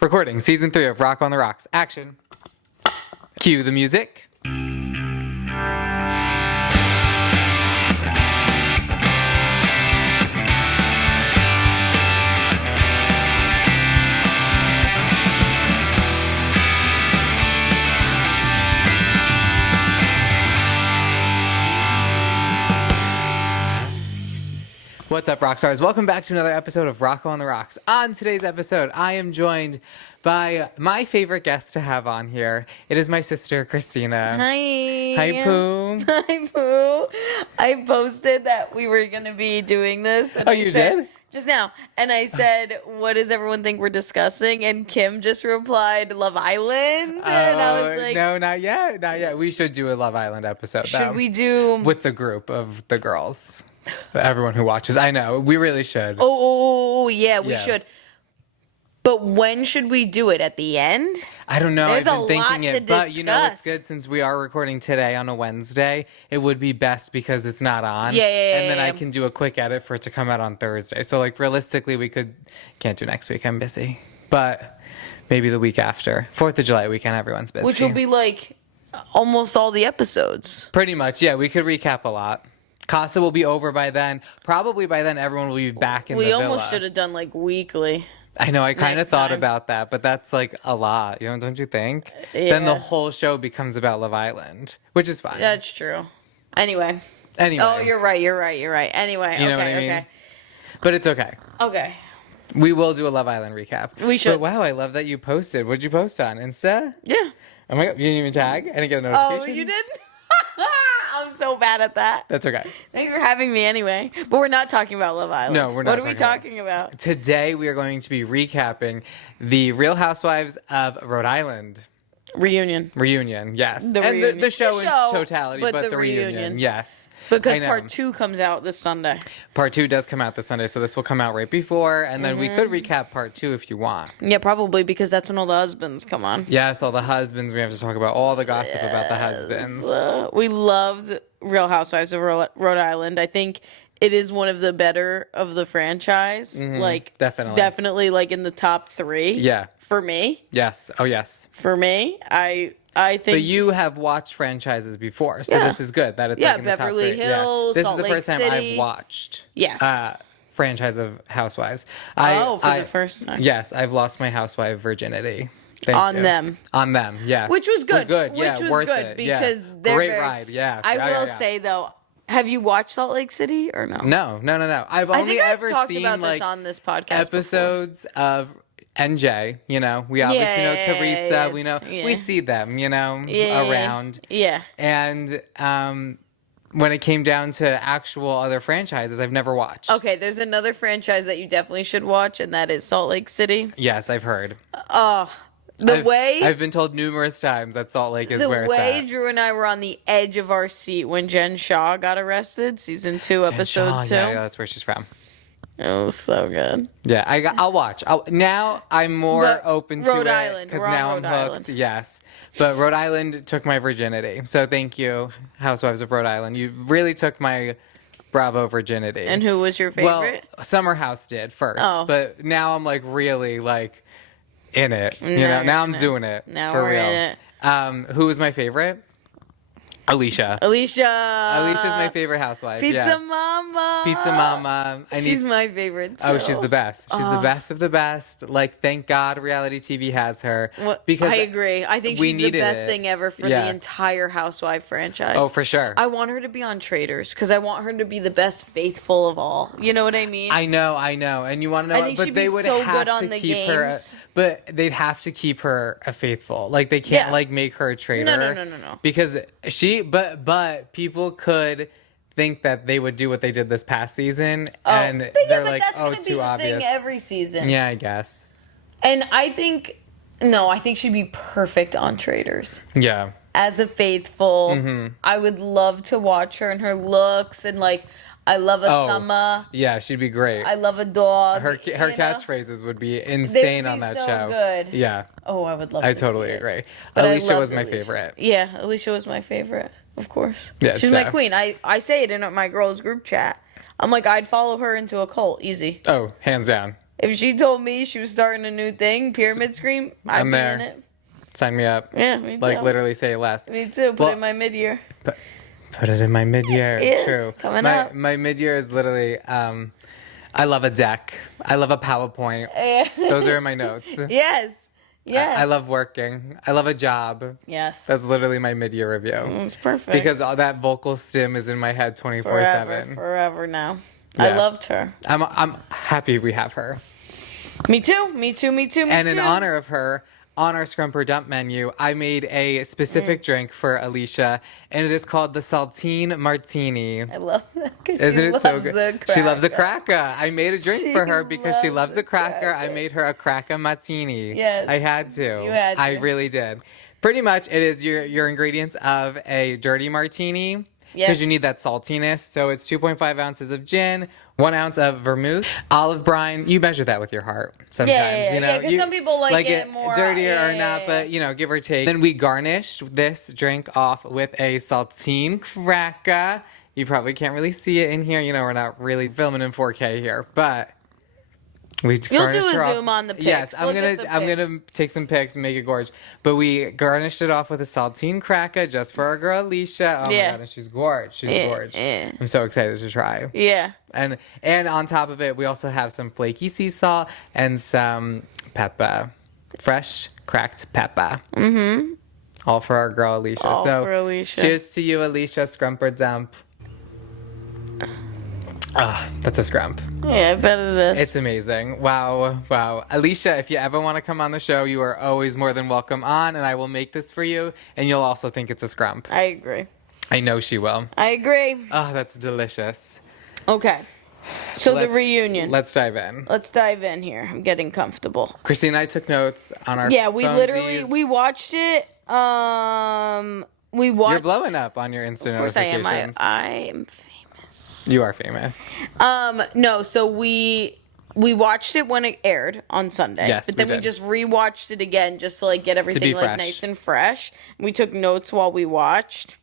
Recording season 3 of Rock on the Rocks. Action. Cue the music. What's up, Rockstars? Welcome back to another episode of Rocco on the Rocks. On today's episode, I am joined by my favorite guest to have on here. It is my sister, Christina. Hi. Hi, Pooh. Hi, Pooh. I posted that we were going to be doing this. And You did? Just now. And I said, what does everyone think we're discussing? And Kim just replied, Love Island. And I was like, no, not yet. Not yet. We should do a Love Island episode, though. should we do... With the group of the girls. Everyone who watches. I know. We really should. Yeah, we should. But when should we do it? At the end? I don't know. There's I've been a lot thinking to it. But you know what's discuss. good? Since we are recording today on a Wednesday, it would be best because it's not on. Yeah, and then I yeah. can do a quick edit for it to come out on Thursday. So, like, realistically, we can't do next week. I'm busy. But maybe the week after. 4th of July weekend, everyone's busy. Which will be like almost all the episodes. Pretty much, yeah. We could recap a lot. Casa will be over by then. Probably by then, everyone will be back in the villa. We almost should have done like weekly. I know, I kind of Next thought time. about that, but that's like a lot, don't you think? Yeah. Then the whole show becomes about Love Island, which is fine. That's true. Anyway. Anyway. Oh, you're right. Anyway, You know what I mean? But it's okay. Okay. We will do a Love Island recap. We should. But wow, I love that you posted. What'd you post on? Insta? Yeah. Oh my God, you didn't even tag? I didn't get a notification? Oh, you didn't? I'm so bad at that. That's okay. Thanks for having me anyway. But we're not talking about Love Island. No, we're not What are we talking about? Today we are going to be recapping the Real Housewives of Rhode Island. Reunion. Yes. The and reunion. The show The in show, totality, but the reunion. Yes. Because I know. part 2 comes out this Sunday. Part 2 does come out this Sunday, so this will come out right before, and then we could recap part 2 if you want. Yeah, probably because that's when all the husbands come on. Yes, all the husbands. We have to talk about all the gossip about the husbands. We loved Real Housewives of Rhode Island. I think it is one of the better of the franchise. Like definitely like in the top 3. Yeah. For me. Yes. Oh, yes. For me, I think. But you have watched franchises before, so this is good that it's like in the top Beverly 3. Hills, This Salt is the Lake first time City. I've watched. Yes. Franchise of Housewives. For the first time. Yes, I've lost my housewife virginity. On them. On them, yeah. Which was good. Good, yeah, Which was worth good it. because yeah. they're Great very, ride, yeah. I Yeah, will yeah. say though, have you watched Salt Lake City or no? No. I've I only think I've ever talked seen about like this on this podcast episodes of NJ. We obviously know Teresa. We know we see them. Around. Yeah. And when it came down to actual other franchises, I've never watched. Okay, there's another franchise that you definitely should watch, and that is Salt Lake City. Yes, I've heard. I've been told numerous times that Salt Lake is where the it's way at. Drew and I were on the edge of our seat when Jen Shaw got arrested, season 2, episode 2. Yeah, that's where she's from. It was so good. Yeah, I'll watch. Now I'm more But open to Rhode it Island. because We're on now Rhode I'm hooked. Island. Yes, but Rhode Island took my virginity, so thank you, Housewives of Rhode Island. You really took my Bravo virginity. And who was your favorite? Well, Summer House did first, Oh. but now I'm like really like in it. you're Now I'm in it. doing it. Now for we're real. in it. Who was my favorite? Alicia. Alicia's my favorite housewife. Pizza yeah. Mama. Pizza Mama. She's my favorite too. Oh, she's the best. She's the best of the best. Like, thank God reality TV has her. Because I agree. I think we she's the needed best it. thing ever for the entire Housewife franchise. Oh, for sure. I want her to be on Traitors because I want her to be the best faithful of all. You know what I mean? I know. And you want to know, I think but she'd they be would so have good on to the keep her. games. But they'd have to keep her a faithful. Like, they can't like make her a traitor. No. Because but people could think that they would do what they did this past season, and they're but like, that's oh, gonna too be the obvious. thing every season. Yeah, I guess. And I think she'd be perfect on Traitors. Yeah. As a faithful, Mm-hmm. I would love to watch her and her looks and like. I love a summer. Yeah, she'd be great. I love a dog. Her catchphrases would be insane on that so show. Good. Yeah. Oh, I would love. I to totally see it. agree. But I Alicia was loved my Alicia. favorite. Yeah, Alicia was my favorite, of course. Yeah, she's my queen. I say it in my girls group chat. I'm like, I'd follow her into a cult, easy. Oh, hands down. If she told me she was starting a new thing, Pyramid Scream, I'd be in it. Sign me up. Yeah, me too. Like, literally say less. Me too. Put it in my mid-year. Put it in my mid-year. Yes, True. coming up. My mid-year is literally, I love a deck. I love a PowerPoint. Those are in my notes. Yes. Yes. I love working. I love a job. Yes. That's literally my mid-year review. It's perfect. Because all that vocal stim is in my head 24/7. Forever now. Yeah. I loved her. I'm happy we have her. Me too. And in honor of her, on our Scrump or Dump menu, I made a specific drink for Alicia, and it is called the Saltine Martini. I love that. Isn't it so good? She loves a cracker. I made a drink for her because she loves a cracker. I made her a cracker martini. Yes. I had to. You had to. I really did. Pretty much, it is your ingredients of a dirty martini. Because you need that saltiness. So it's 2.5 ounces of gin, 1 ounce of vermouth, olive brine. You measure that with your heart sometimes. You know, because some people like it more dirtier or not, but you know, give or take. Then we garnished this drink off with a saltine cracker. You probably can't really see it in here. You know, we're not really filming in 4K here, but we You'll do a zoom on the pics. Yes, I'm gonna take some pics and make it gorgeous. But we garnished it off with a saltine cracker just for our girl Alicia. Oh my god, and she's gorgeous. She's gorgeous. Yeah. I'm so excited to try. Yeah. And on top of it, we also have some flaky sea salt and some pepper, fresh cracked pepper. Mm-hmm. All for our girl Alicia. All for Alicia. Cheers to you, Alicia. Scrump or dump. That's a scrump. Yeah, I bet it is. It's amazing. Wow. Alicia, if you ever want to come on the show, you are always more than welcome on, and I will make this for you, and you'll also think it's a scrump. I agree. I know she will. I agree. Oh, that's delicious. Okay. So the reunion. Let's dive in. Let's dive in here. I'm getting comfortable. Christina and I took notes on our Yeah, we watched it. We watched. You're blowing up on your instant notifications. Of course I am. I'm famous. You are famous. No, so we watched it when it aired on Sunday. Yes, but then we just rewatched it again just to like get everything like nice and fresh. We took notes while we watched.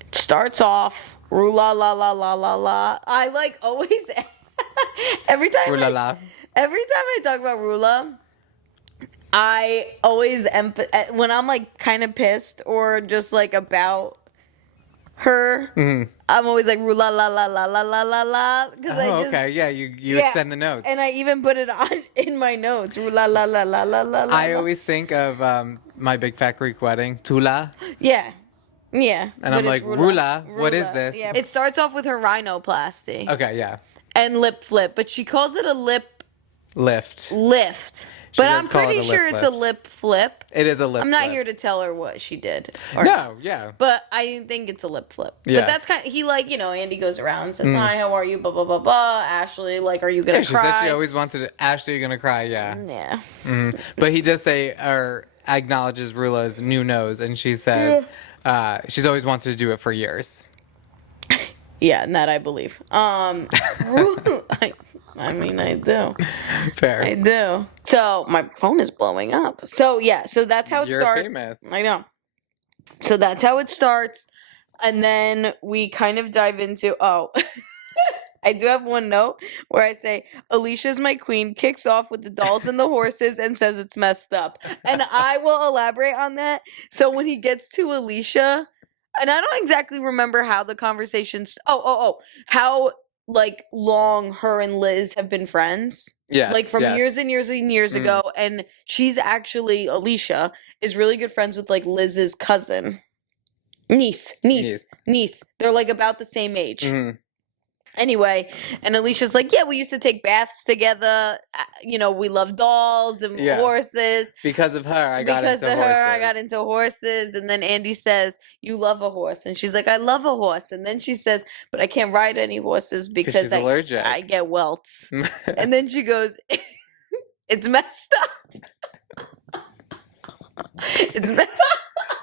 It starts off, roo la la la la la la. I like always every time I talk about Rula, I always when I'm like kind of pissed or just like about her, I'm always like la la la la la la la la because you extend the notes, and I even put it on in my notes. La la la la la la. I always think of My Big Fat Greek Wedding, Tula. Yeah, and I'm like Rula. What is this? Yeah. It starts off with her rhinoplasty. Okay, yeah, and lip flip, but she calls it a lip lift. But I'm pretty sure it's a lip flip. It is a lip flip. I'm not here to tell her what she did. But I think it's a lip flip. Yeah. But that's kind of, he like, you know, Andy goes around and says, hi, how are you, blah, blah, blah, blah. Ashley, like, are you going to cry? She said she always wanted to, Ashley, you're going to cry, yeah. Yeah. Mm-hmm. But he does say, or acknowledges Rula's new nose, and she says she's always wanted to do it for years. Yeah, and that I believe. I mean, I do. Fair. I do. So, my phone is blowing up. So, yeah. So, that's how it starts. You're famous. I know. So, that's how it starts. And then we kind of dive into, I do have one note where I say, Alicia's my queen, kicks off with the dolls and the horses and says it's messed up. And I will elaborate on that. So, when he gets to Alicia, and I don't exactly remember how the conversations, how like long her and Liz have been friends. Yes. Like from years and years and years ago. And she's actually, Alicia, is really good friends with like Liz's cousin. Niece. They're like about the same age. Mm-hmm. Anyway, and Alicia's like, yeah, we used to take baths together. You know, we love dolls and horses. Because of her, I got into horses. And then Andy says, you love a horse. And she's like, I love a horse. And then she says, but I can't ride any horses because she's allergic. I get welts. And then she goes, it's messed up.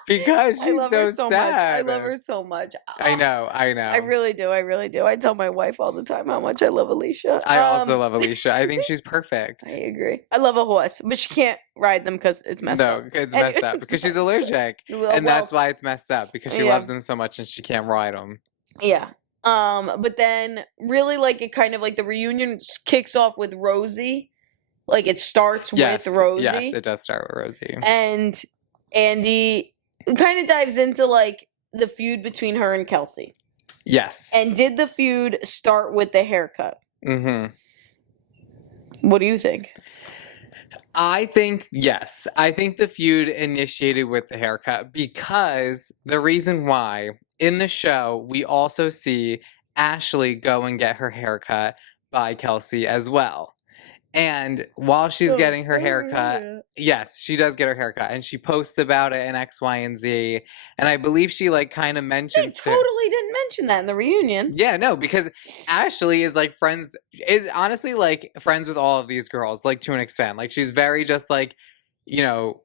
Because she's so sad. Much. I love her so much. I know. I really do. I tell my wife all the time how much I love Alicia. I also love Alicia. I think she's perfect. I agree. I love a horse, but she can't ride them because it's messed up. No, it's messed up because she's allergic. And that's why it's messed up because she loves them so much and she can't ride them. Yeah. But then really like it kind of like the reunion kicks off with Rosie. Like it starts with Rosie. Yes, it does start with Rosie. And Andy kind of dives into like the feud between her and Kelsey. Yes. And did the feud start with the haircut? Mm-hmm. What do you think? I think, yes. I think the feud initiated with the haircut because the reason why, in the show, we also see Ashley go and get her haircut by Kelsey as well. And while she's getting her haircut, yes, she does get her haircut, and she posts about it in X, Y, and Z. And I believe she like kind of mentions. They totally didn't mention that in the reunion. Yeah, no, because Ashley is like is honestly like friends with all of these girls, like to an extent. Like she's very just like, you know,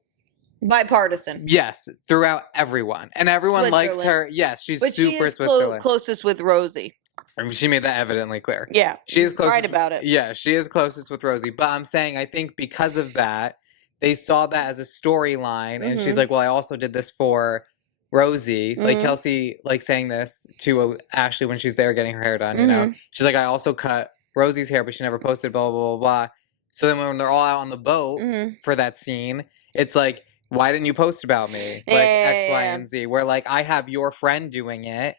bipartisan. Yes, throughout everyone, and everyone likes her. Yes, she's super Switzerland. Closest with Rosie. I mean, she made that evidently clear. Yeah, she is closest. Right about it. Yeah, she is closest with Rosie. But I'm saying, I think because of that, they saw that as a storyline, and she's like, "Well, I also did this for Rosie." Like Kelsey, like saying this to Ashley when she's there getting her hair done. You know, she's like, "I also cut Rosie's hair, but she never posted." Blah blah blah blah. So then when they're all out on the boat for that scene, it's like, "Why didn't you post about me?" Like X, Y, and Z. Where like I have your friend doing it.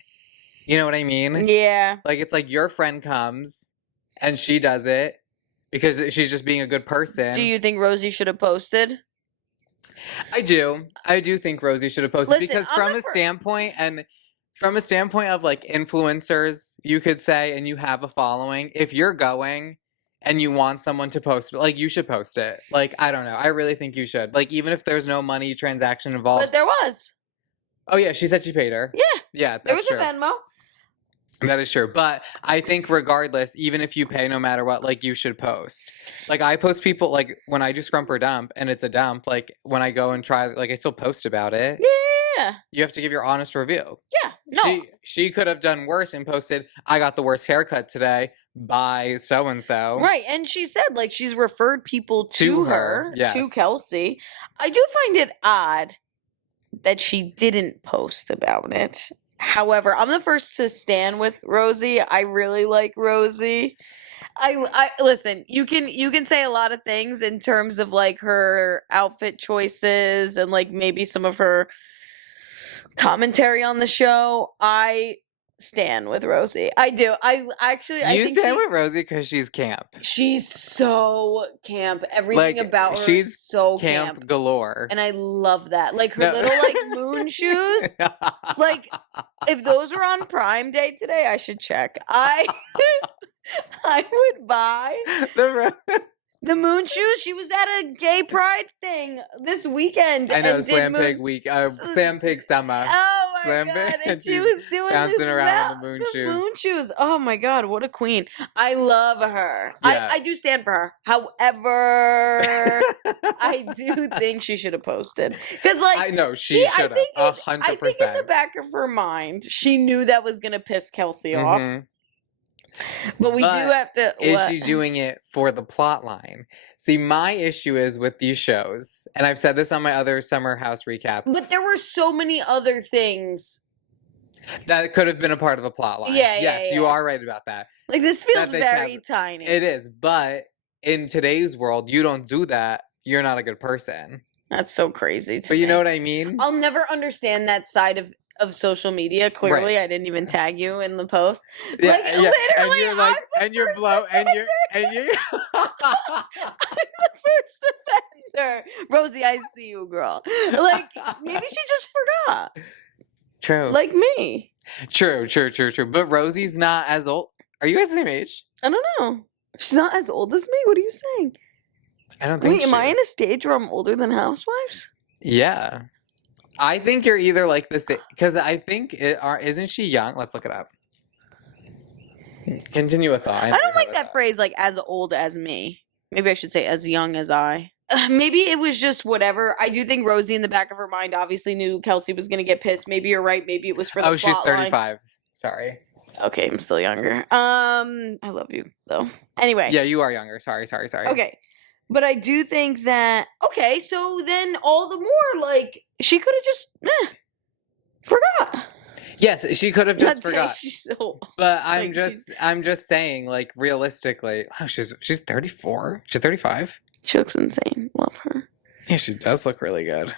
You know what I mean? Yeah. Like, it's like your friend comes and she does it because she's just being a good person. Do you think Rosie should have posted? I do. I do think Rosie should have posted. Listen, because from a standpoint of like influencers, you could say, and you have a following, if you're going and you want someone to post, like, you should post it. Like, I don't know. I really think you should. Like, even if there's no money transaction involved. But there was. Oh, yeah. She said she paid her. Yeah. Yeah, that's there was true. A Venmo. That is true. But I think regardless, even if you pay no matter what, like you should post. Like I post people, like when I do Scrump or Dump and it's a dump, like when I go and try, like I still post about it. Yeah. You have to give your honest review. Yeah. No. She could have done worse and posted, "I got the worst haircut today by so-and-so." Right. And she said like she's referred people to her, yes. to Kelsey. I do find it odd that she didn't post about it. However, I'm the first to stand with Rosie. I really like Rosie. I listen, you can say a lot of things in terms of like her outfit choices and like maybe some of her commentary on the show. I stand with Rosie. I do. I think stand with Rosie because she's camp. She's so camp. Everything like, about her she's is so camp galore. And I love that. Like her little like moon shoes. Like if those were on Prime Day today, I should check. I would buy the moon shoes. She was at a gay pride thing this weekend. I know, Slam Pig week, Slam Pig summer. Oh my Slam god! Pig, and she was doing bouncing around in the moon shoes. Oh my god, what a queen! I love her. Yeah. I do stand for her. However, I do think she should have posted because, like, I know she should have 100%. I think in the back of her mind, she knew that was gonna piss Kelsey off. But we do have to. Is she doing it for the plot line? See, my issue is with these shows, and I've said this on my other Summer House recap. But there were so many other things that could have been a part of a plot line. Yes, you are right about that. Like this feels very tiny. It is, but in today's world, you don't do that. You're not a good person. That's so crazy. But you know what I mean? I'll never understand that side of social media. Clearly, I didn't even tag you in the post. Yeah, like, yeah. Literally, and you're like, and you're blow, and you're. I'm the first offender. Rosie, I see you, girl. Like maybe she just forgot. True. Like me. True. But Rosie's not as old. Are you guys the same age? I don't know. She's not as old as me. What are you saying? I don't think. Wait, am I in a stage where I'm older than Housewives? Yeah. I think you're either like this because I think isn't she young? Let's look it up. Continue a thought. I don't like that phrase, like as old as me. Maybe I should say as young as I. Maybe it was just whatever. I do think Rosie, in the back of her mind, obviously knew Kelsey was going to get pissed. Maybe you're right. Maybe it was for the plot she's 35. Line. Sorry. Okay, I'm still younger. I love you though. Anyway. Yeah, you are younger. Sorry. Okay. But I do think that, okay, so then all the more, like, she could have just, forgot. Yes, she could have just forgot. She's so, but I'm just saying, like, realistically, wow, she's 34. She's 35. She looks insane. Love her. Yeah, she does look really good.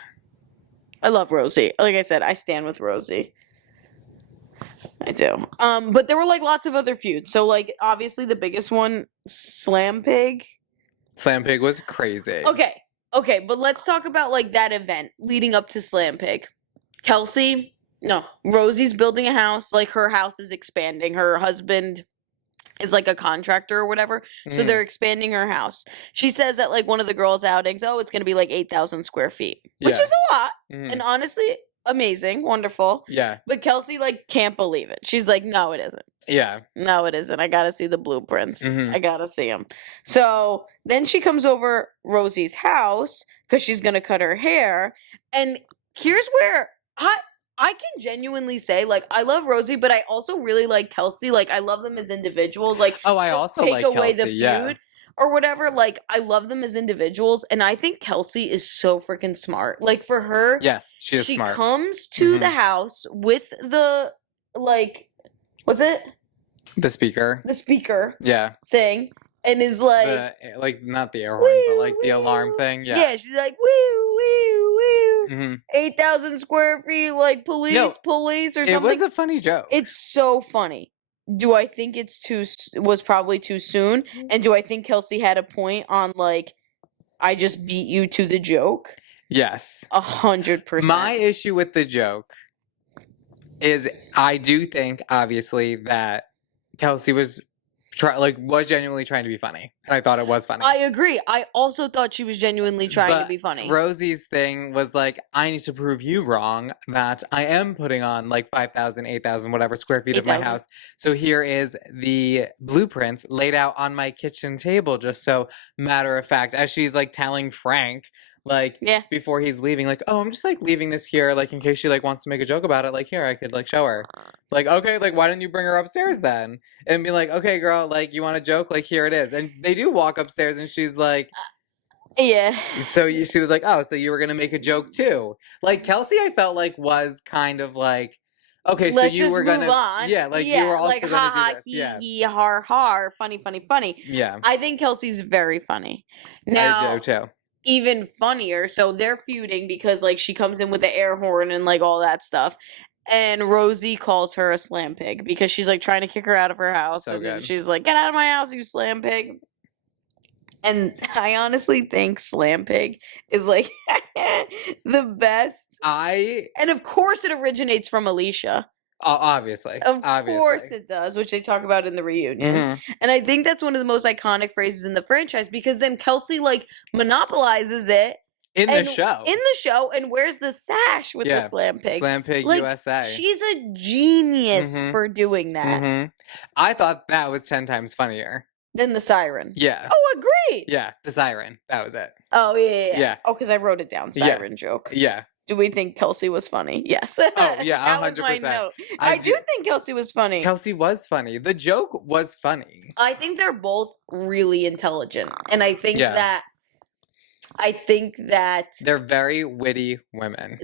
I love Rosie. Like I said, I stand with Rosie. I do. But there were like lots of other feuds. So like obviously the biggest one, Slam Pig. Slam Pig was crazy. Okay, but let's talk about like that event leading up to Slam Pig. Rosie's building a house. Like her house is expanding. Her husband is like a contractor or whatever. So they're expanding her house. She says at like one of the girls' outings, oh, it's going to be like 8,000 square feet, which is a lot. And honestly, amazing, wonderful. Yeah. But Kelsey like can't believe it. She's like, no, it isn't. Yeah. No, it isn't. I got to see the blueprints. I got to see them. So then she comes over Rosie's house because she's going to cut her hair. And here's where I can genuinely say, like, I love Rosie, but I also really like Kelsey. Like, I love them as individuals. Like, I also take like away Kelsey, the feud or whatever. Like, I love them as individuals, and I think Kelsey is so freaking smart. Like, for her, yes, she is smart. She comes to the house with the what's it? The speaker. Yeah. Thing, and is like, not the air horn, but like the alarm thing. Yeah. Yeah, she's like, woo, woo, woo. 8,000 square feet, like police or something. It was a funny joke. It's so funny. Do I think was probably too soon? And do I think Kelsey had a point on like, I just beat you to the joke? Yes. 100%. My issue with the joke is I do think, obviously, that Kelsey was genuinely trying to be funny. And I thought it was funny. I agree. I also thought she was genuinely trying to be funny. Rosie's thing was like, I need to prove you wrong that I am putting on like 5,000, 8,000, whatever square feet of my house. So here is the blueprints laid out on my kitchen table, just so matter of fact, as she's like telling Frank, like, before he's leaving, like, oh, I'm just like leaving this here, like, in case she like wants to make a joke about it, like, here, I could like show her. Like, okay, like, why didn't you bring her upstairs then? And be like, okay, girl, like, you want a joke? Like, here it is. And they do walk upstairs, and she's like, yeah. So she was like, oh, so you were gonna make a joke too? Like, Kelsey, I felt like was kind of like, okay, so you were gonna, you were also like, gonna do this, hee, har, har, funny. Yeah. I think Kelsey's very funny. Now, I do too. Even funnier, so they're feuding because like she comes in with the air horn and like all that stuff, and Rosie calls her a slam pig because she's like trying to kick her out of her house. So good. She's like, get out of my house, you slam pig. And I honestly think slam pig is like the best. And of course it originates from Alicia. Obviously. Of course it does, which they talk about in the reunion. And I think that's one of the most iconic phrases in the franchise because then Kelsey like monopolizes it in the show and wears the sash with the slam pig. Slam Pig like, USA. She's a genius for doing that. I thought that was 10 times funnier than the siren. Yeah. Oh, agreed. Yeah, the siren. That was it. Oh, yeah. Oh, because I wrote it down. Siren joke. Yeah. Do we think Kelsey was funny? Yes. Oh, yeah, 100%. That was my note. I do think Kelsey was funny. Kelsey was funny. The joke was funny. I think they're both really intelligent. And I think that they're very witty women.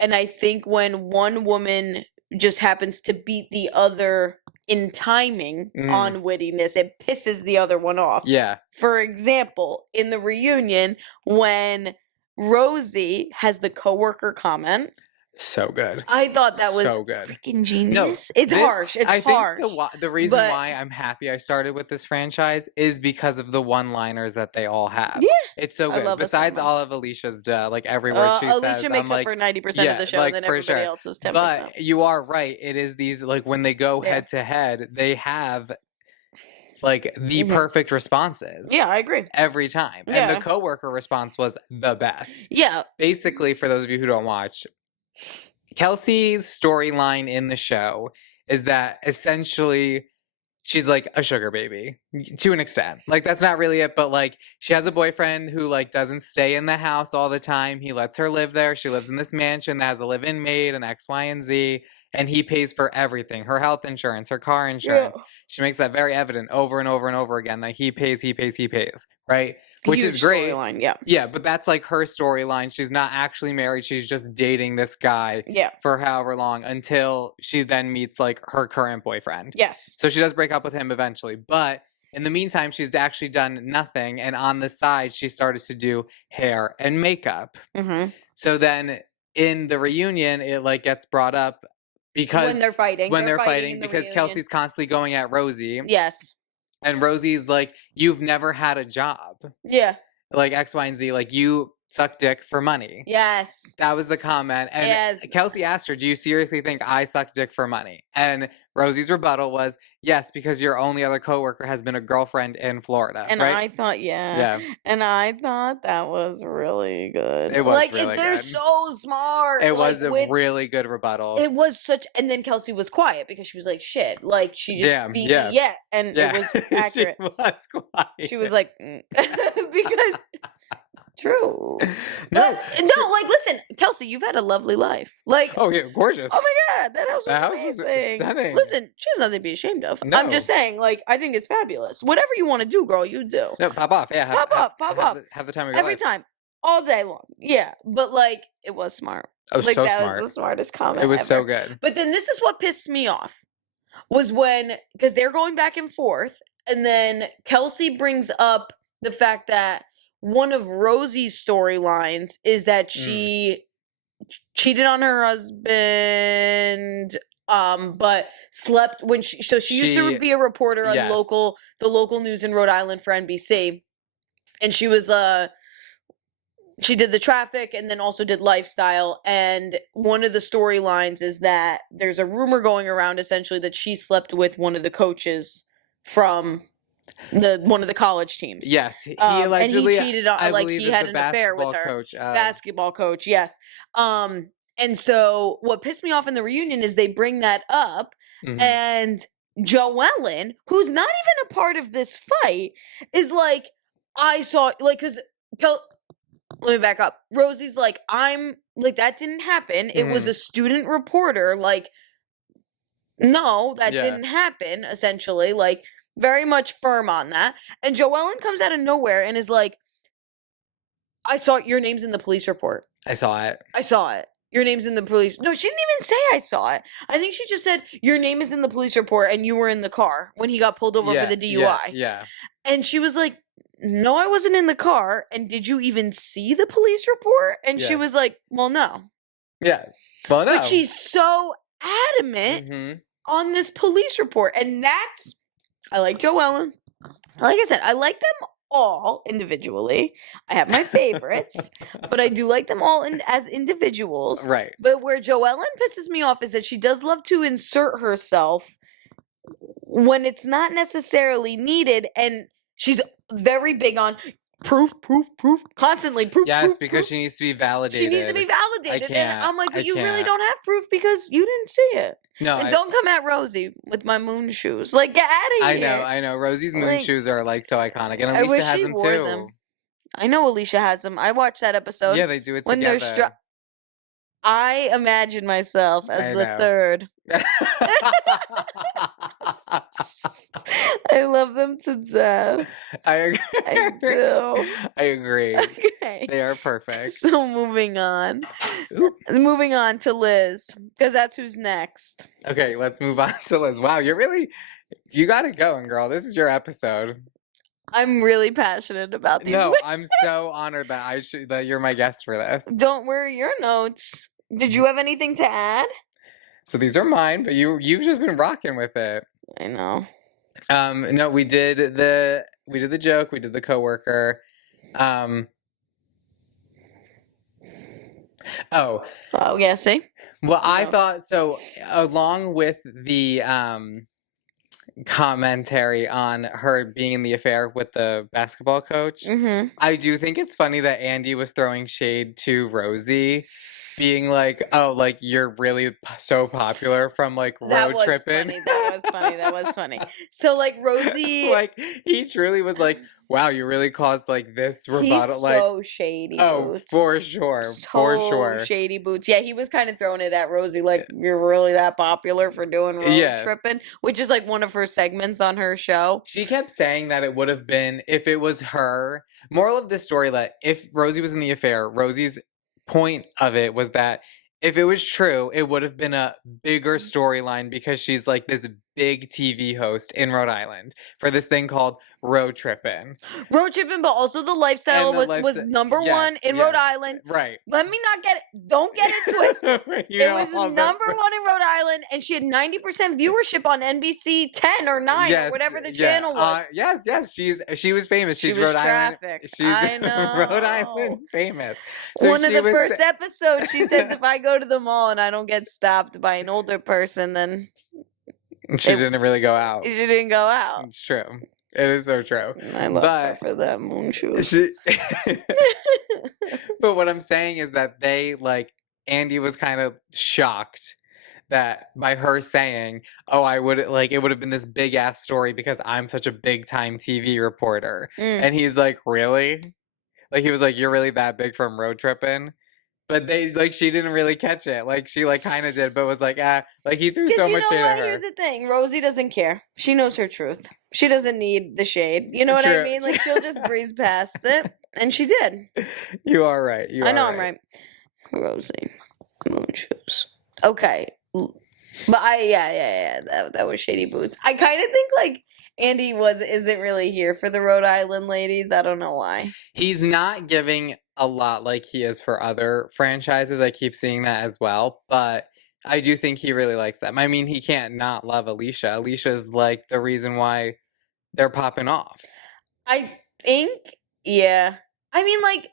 And I think when one woman just happens to beat the other in timing on wittiness, it pisses the other one off. Yeah. For example, in the reunion, when Rosie has the coworker comment. So good. I thought that was so good. Freaking genius. No, it's harsh. It's harsh. Think the reason why I'm happy I started with this franchise is because of the one-liners that they all have. Yeah. It's so good. Besides all of Alicia's, like every word she says. Alicia makes up for 90% of the show, like, and then everybody else is 10%. But you are right. It is these, like, when they go head to head, they have like the perfect responses. Yeah, I agree. Every time. And the coworker response was the best. Yeah. Basically, for those of you who don't watch, Kelsey's storyline in the show is that essentially she's like a sugar baby to an extent. Like, that's not really it, but like she has a boyfriend who like doesn't stay in the house all the time. He lets her live there. She lives in this mansion that has a live-in maid and X, Y, and Z. And he pays for everything, her health insurance, her car insurance. Yeah. She makes that very evident over and over and over again that he pays, right? which is great. Storyline, yeah. Yeah, but that's like her storyline. She's not actually married. She's just dating this guy for however long until she then meets like her current boyfriend. Yes. So she does break up with him eventually. But in the meantime, she's actually done nothing. And on the side, she started to do hair and makeup. Mm-hmm. So then in the reunion, it like gets brought up because when they're fighting because reunion. Kelsey's constantly going at Rosie. Yes. And Rosie's like, you've never had a job. Yeah. Like X, Y, and Z, like you suck dick for money. Yes. That was the comment. And Kelsey asked her, do you seriously think I suck dick for money? And Rosie's rebuttal was, yes, because your only other coworker has been a girlfriend in Florida. And right? I thought, and I thought that was really good. It was like, really they're good. so smart. It was a really good rebuttal. It was such, and then Kelsey was quiet because she was like, shit, like she just beat me. Yeah. And it was accurate. She was quiet. She was like, because... True. No, like, listen, Kelsey, you've had a lovely life. Like, oh yeah, gorgeous. Oh my god, that house was stunning. Listen, she has nothing to be ashamed of. No. I'm just saying, like, I think it's fabulous. Whatever you want to do, girl, you do. No, pop off. Yeah, pop off. Have the time of your every life. time, all day long. Yeah, but like, it was smart. Oh, like, so that smart. was the smartest comment. It was ever. So good. But then this is what pissed me off was when because they're going back and forth, and then Kelsey brings up the fact that. One of Rosie's storylines is that she cheated on her husband, but slept when she used to be a reporter on the local news in Rhode Island for NBC, and she was she did the traffic and then also did lifestyle. And one of the storylines is that there's a rumor going around essentially that she slept with one of the coaches from. One of the college teams. Yes, he allegedly and he cheated on like he had an affair with her. Basketball coach, yes. And so what pissed me off in the reunion is they bring that up, and Joellen, who's not even a part of this fight, is like, I saw like because let me back up. Rosie's like, I'm like that didn't happen. It was a student reporter. Like, no, that didn't happen. Essentially, like. Very much firm on that. And Joellen comes out of nowhere and is like, I saw your name's in the police report. I saw it. Your name's in the police. No, she didn't even say I saw it. I think she just said, your name is in the police report and you were in the car when he got pulled over for the DUI. Yeah. And she was like, no, I wasn't in the car. And did you even see the police report? And she was like, well, no. Yeah. Well, no. But she's so adamant on this police report. And that's... I like Joellen. Like I said, I like them all individually. I have my favorites, but I do like them all as individuals. Right. But where Joellen pisses me off is that she does love to insert herself when it's not necessarily needed, and she's very big on proof, constantly proof. Yes, proof, because proof. she needs to be validated. And I'm like, but you really don't have proof because you didn't see it. No, and don't come at Rosie with my moon shoes. Like, get out of here. I know. Rosie's moon shoes are like so iconic, and Alicia has them too. I know Alicia has them. I watched that episode. Yeah, they do it when together. They're I imagine myself as the third. I love them to death. I agree. I do. I agree. Okay. They are perfect. So moving on. Moving on to Liz, because that's who's next. Okay, let's move on to Liz. Wow, you got it going, girl. This is your episode. I'm really passionate about these. No, I'm so honored that you're my guest for this. Don't worry your notes. Did you have anything to add? So these are mine, but you've just been rocking with it. I know. No, we did the joke, we did the coworker. Oh yeah, see? Well, I thought so along with the commentary on her being in the affair with the basketball coach. I do think it's funny that Andy was throwing shade to Rosie, being like, "Oh, like you're really so popular from like road tripping." That was funny. So like Rosie, like he truly was like, Wow, you really caused like this rebuttal. He's like, so shady. Oh, Boots. for sure. For sure. Shady Boots. Yeah, he was kind of throwing it at Rosie like, you're really that popular for doing road tripping, which is like one of her segments on her show. She kept saying that it would have been, if it was her. Moral of this story, that if Rosie was in the affair, Rosie's point of it was that if it was true, it would have been a bigger storyline because she's like this big TV host in Rhode Island for this thing called Road Trippin'. Road tripping, but also the lifestyle was number one in Rhode Island. Right. Let me not get it. Don't get it twisted. It was number one in Rhode Island, and she had 90% viewership on NBC 10 or 9 or whatever the channel was. Yes. She was famous. She's Rhode Island. She's I know. Rhode Island famous. So one of the first episodes, she says, if I go to the mall and I don't get stopped by an older person, then she didn't really go out. She didn't go out. It's true. It is so true. I love her for that moon shoe. But what I'm saying is that they, like, Andy was kind of shocked that by her saying, oh, I would, like, it would have been this big ass story because I'm such a big time TV reporter. And he's like, really? Like, he was like, you're really that big from road tripping? But they, like, she didn't really catch it. Like, she, like, kind of did, but was like, like, he threw so much shade at her. Here's the thing. Rosie doesn't care. She knows her truth. She doesn't need the shade. You know what I mean? Like, she'll just breeze past it. And she did. You are right. I know I'm right. Rosie. Moon shoes. Okay. But that was Shady Boots. I kind of think, like, Andy isn't really here for the Rhode Island ladies. I don't know why. He's not giving a lot like he is for other franchises. I keep seeing that as well. But I do think he really likes them. I mean, he can't not love Alicia. Alicia's like the reason why they're popping off. I think, yeah. I mean, like,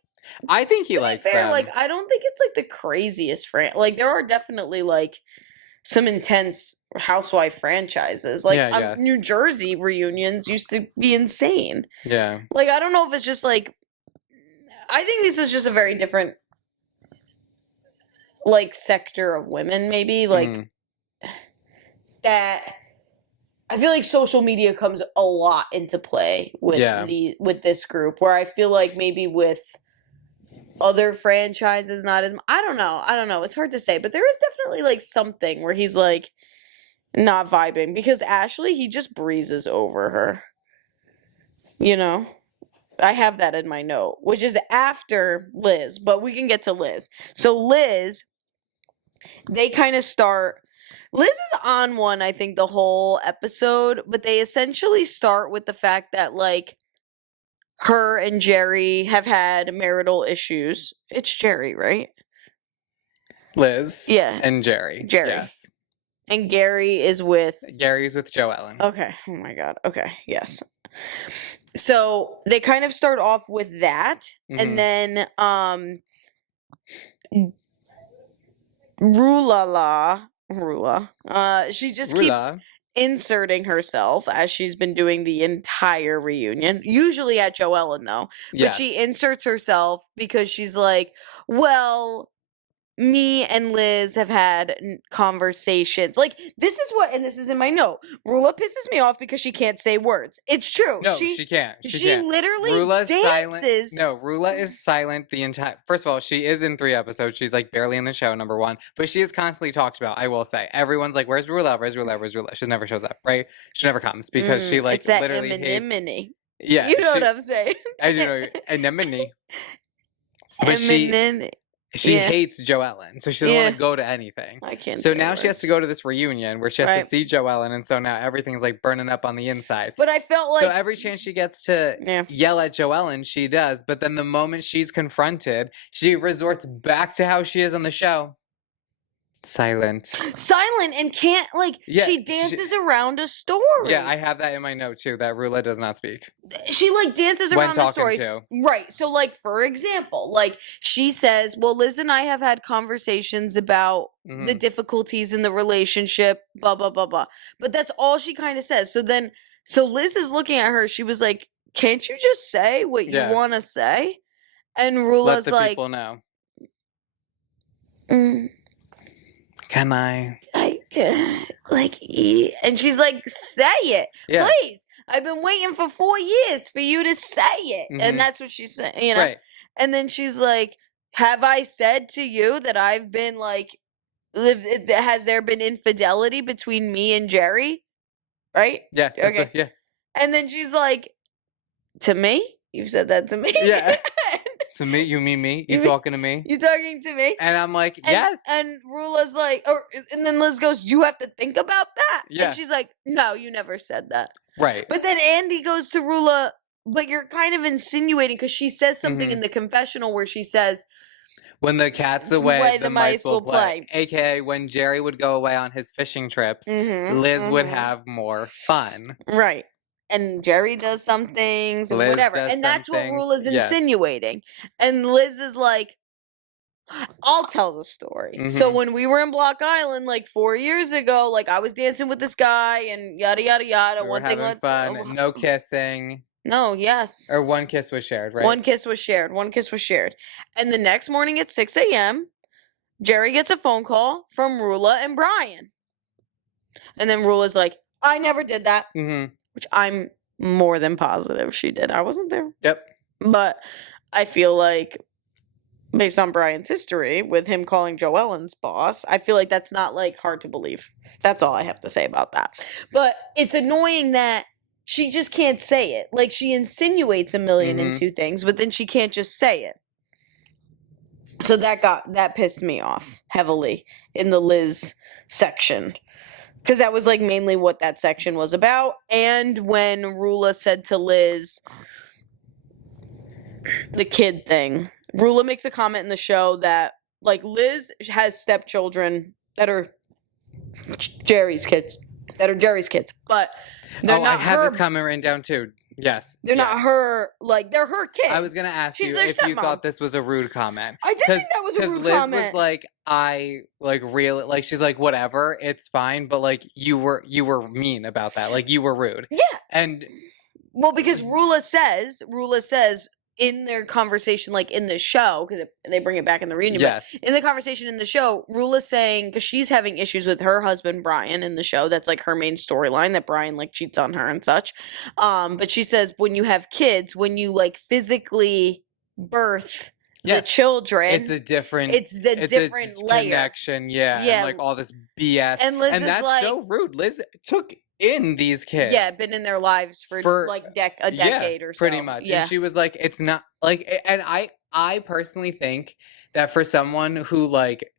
I think he likes them. Like, I don't think it's like the craziest like, there are definitely like some intense housewife franchises. Like, New Jersey reunions used to be insane. Yeah. Like, I don't know if it's just like, I think this is just a very different, like, sector of women, maybe. Like, that, I feel like social media comes a lot into play with with this group, where I feel like maybe with other franchises, not as, I don't know. It's hard to say, but there is definitely like something where he's like not vibing, because Ashley, he just breezes over her. You know, I have that in my note, which is after Liz, but we can get to Liz. So Liz, they kind of start, Liz is on one, I think, the whole episode, but they essentially start with the fact that, like, her and Jerry have had marital issues. It's Jerry, right? Liz. Yeah. And Jerry. Yes. And Gary's with Joellen. Okay. Oh my God. Okay. Yes. So they kind of start off with that. And then Rula, she just keeps inserting herself, as she's been doing the entire reunion, usually at Joellen though. But she inserts herself because she's like, well, me and Liz have had conversations. Like, this is what, and this is in my note, Rula pisses me off because she can't say words. It's true. No, she can't. She literally Rula's dances. Silent. No, Rula is silent the entire... First of all, she is in 3 episodes. She's, like, barely in the show, number one. But she is constantly talked about, I will say. Everyone's like, where's Rula? Where's Rula? Where's Rula? She never shows up, right? She never comes because she, like, it's that literally hates... Yeah. You know what I'm saying. I do know. Anemone. But she hates Joellen, so she doesn't want to go to anything. I can't. So now she has to go to this reunion where she has to see Joellen, and so now everything's like burning up on the inside. But I felt like, so every chance she gets to yell at Joellen, she does. But then the moment she's confronted, she resorts back to how she is on the show. Silent and can't, like, she dances around a story. Yeah, I have that in my note too, that Rula does not speak. She, like, dances around the story. Right. So, like, for example, like, she says, well, Liz and I have had conversations about the difficulties in the relationship, blah, blah, blah, blah. But that's all she kind of says. So Liz is looking at her. She was like, can't you just say what you want to say? And Rula's like, let the people know. Can I? Like, and she's like, say it, please. I've been waiting for 4 years for you to say it. Mhm. And that's what she said, you know? Right. And then she's like, have I said to you that I've been like, has there been infidelity between me and Jerry? Right? Yeah. That's what, yeah. And then she's like, to me? You've said that to me? Yeah. To me? You mean me? You talking to me? You talking to me? And I'm like, yes. And Rula's like, and then Liz goes, you have to think about that? Yeah. And she's like, no, you never said that. Right. But then Andy goes to Rula, but you're kind of insinuating, because she says something in the confessional where she says, when the cat's away, the mice will play. AKA when Jerry would go away on his fishing trips, Liz would have more fun. Right. And Jerry does some things and whatever. And that's what Rula's insinuating. And Liz is like, I'll tell the story. So when we were in Block Island like 4 years ago, like I was dancing with this guy and yada yada yada. We were having fun. No kissing. No, yes. Or one kiss was shared, right? One kiss was shared. One kiss was shared. And the next morning at 6 a.m., Jerry gets a phone call from Rula and Brian. And then Rula's like, I never did that. Which I'm more than positive she did. I wasn't there. Yep. But I feel like, based on Brian's history with him calling Joe Ellen's boss, I feel like that's not like hard to believe. That's all I have to say about that. But it's annoying that she just can't say it. Like, she insinuates a million and two things, but then she can't just say it. So that pissed me off heavily in the Liz section. Because that was like mainly what that section was about. And when Rula said to Liz, the kid thing, Rula makes a comment in the show that like Liz has stepchildren that are Jerry's kids. But they're not I have this comment written down too. Yes. They're not her, like, they're her kids. I was going to ask you if you thought this was a rude comment. I did think that was a rude comment. Because Liz was like, really, like, she's like, whatever, it's fine, but, like, you were mean about that. Like, you were rude. Yeah. And. Well, because Rula says, in their conversation, like in the show, because they bring it back in the reunion. Yes. In the conversation in the show, Rula's saying, because she's having issues with her husband, Brian, in the show. That's like her main storyline, that Brian like cheats on her and such. But she says, when you have kids, when you like physically birth the children, it's a different layer. Connection. Yeah. And like all this BS. And Liz and is that's like, so rude. Liz took in these kids. Yeah, been in their lives for like a decade or so. Pretty much. Yeah. And she was like, it's not like, and I personally think that for someone who like,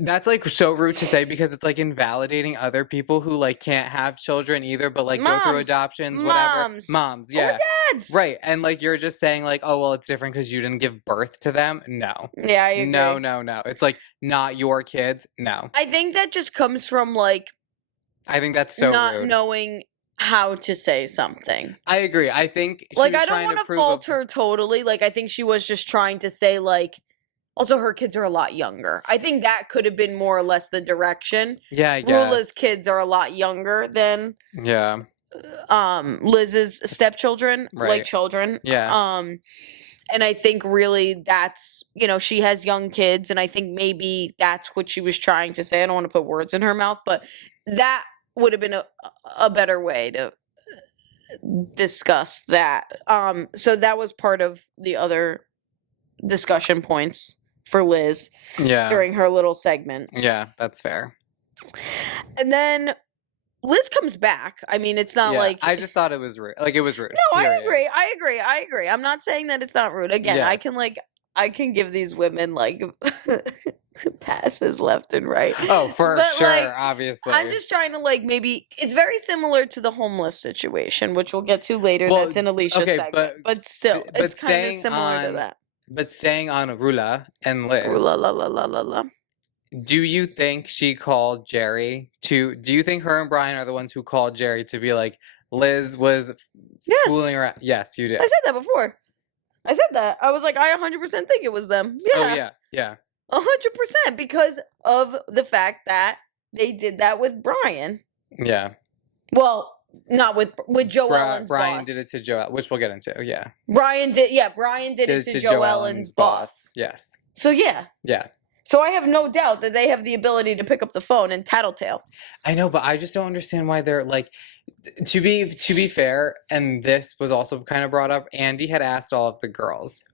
that's like so rude to say, because it's like invalidating other people who like can't have children either, but like go through adoptions, whatever. Moms, yeah. Or dads. Right. And like you're just saying like, oh well, it's different because you didn't give birth to them. No. Yeah, I agree. No. It's like not your kids. No. I think that just comes from like, I think that's so not rude. knowing how to say something. I agree. I think she like, was I don't want to fault her totally. Like, I think she was just trying to say like, also her kids are a lot younger. I think that could have been more or less the direction. Yeah, I guess. Rula's kids are a lot younger than Liz's stepchildren, like children. Yeah. And I think really that's, she has young kids, and I think maybe that's what she was trying to say. I don't want to put words in her mouth, but that would have been a better way to discuss that. So that was part of the other discussion points for Liz during her little segment. Yeah, that's fair. And then Liz comes back. I mean, it's not like... I just thought it was rude. Like, it was rude. No, period. I agree. I'm not saying that it's not rude. Again, I can give these women, like, passes left and right. Oh, for sure, like, obviously. I'm just trying to, like, maybe... It's very similar to the homeless situation, which we'll get to later. Well, that's in Alicia's segment. But still, it's kind of similar to that. But staying on Rula and Liz... Rula. Do you think she called Jerry to... Do you think her and Brian are the ones who called Jerry to be like, Liz was fooling around? Yes, you did. I said that before. I said that. I was like, I 100% think it was them. Yeah. Oh, yeah. 100% because of the fact that they did that with Brian. Yeah. Well, not with Joe Ellen's Brian boss. did it to Joe, which we'll get into, yeah. Brian did it to Joe Ellen's boss. Yes. So, yeah. Yeah. So I have no doubt that they have the ability to pick up the phone and tattletale. I know, but I just don't understand why they're like. To be fair, and this was also kind of brought up. Andy had asked all of the girls,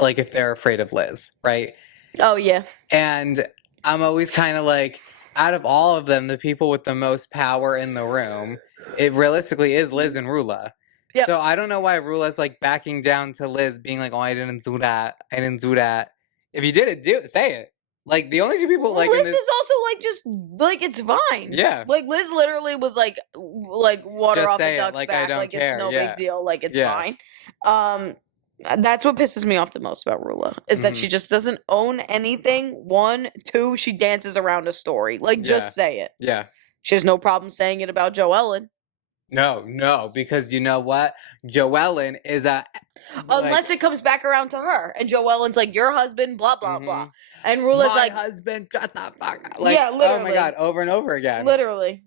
like, if they're afraid of Liz, right? Oh yeah. And I'm always kind of like, out of all of them, the people with the most power in the room, it realistically is Liz and Rula. Yep. So I don't know why Rula's like backing down to Liz, being like, "Oh, I didn't do that. I didn't do that." If you did it, say it. Like, the only two people like Liz is also like, just like, it's fine. Yeah. Like, Liz literally was like water just off say the duck's like, back. I don't like care. It's no yeah. big deal. Like, it's fine. That's what pisses me off the most about Rula, is that she just doesn't own anything. 1, 2, she dances around a story. Like, just say it. Yeah. She has no problem saying it about Joellen. No, because you know what? Joellen is a... Unless it comes back around to her. And Joellen's like, your husband, blah, blah, blah. And Rula's my like... husband, shut the fuck up. Like, yeah, literally. Oh my God, over and over again. Literally.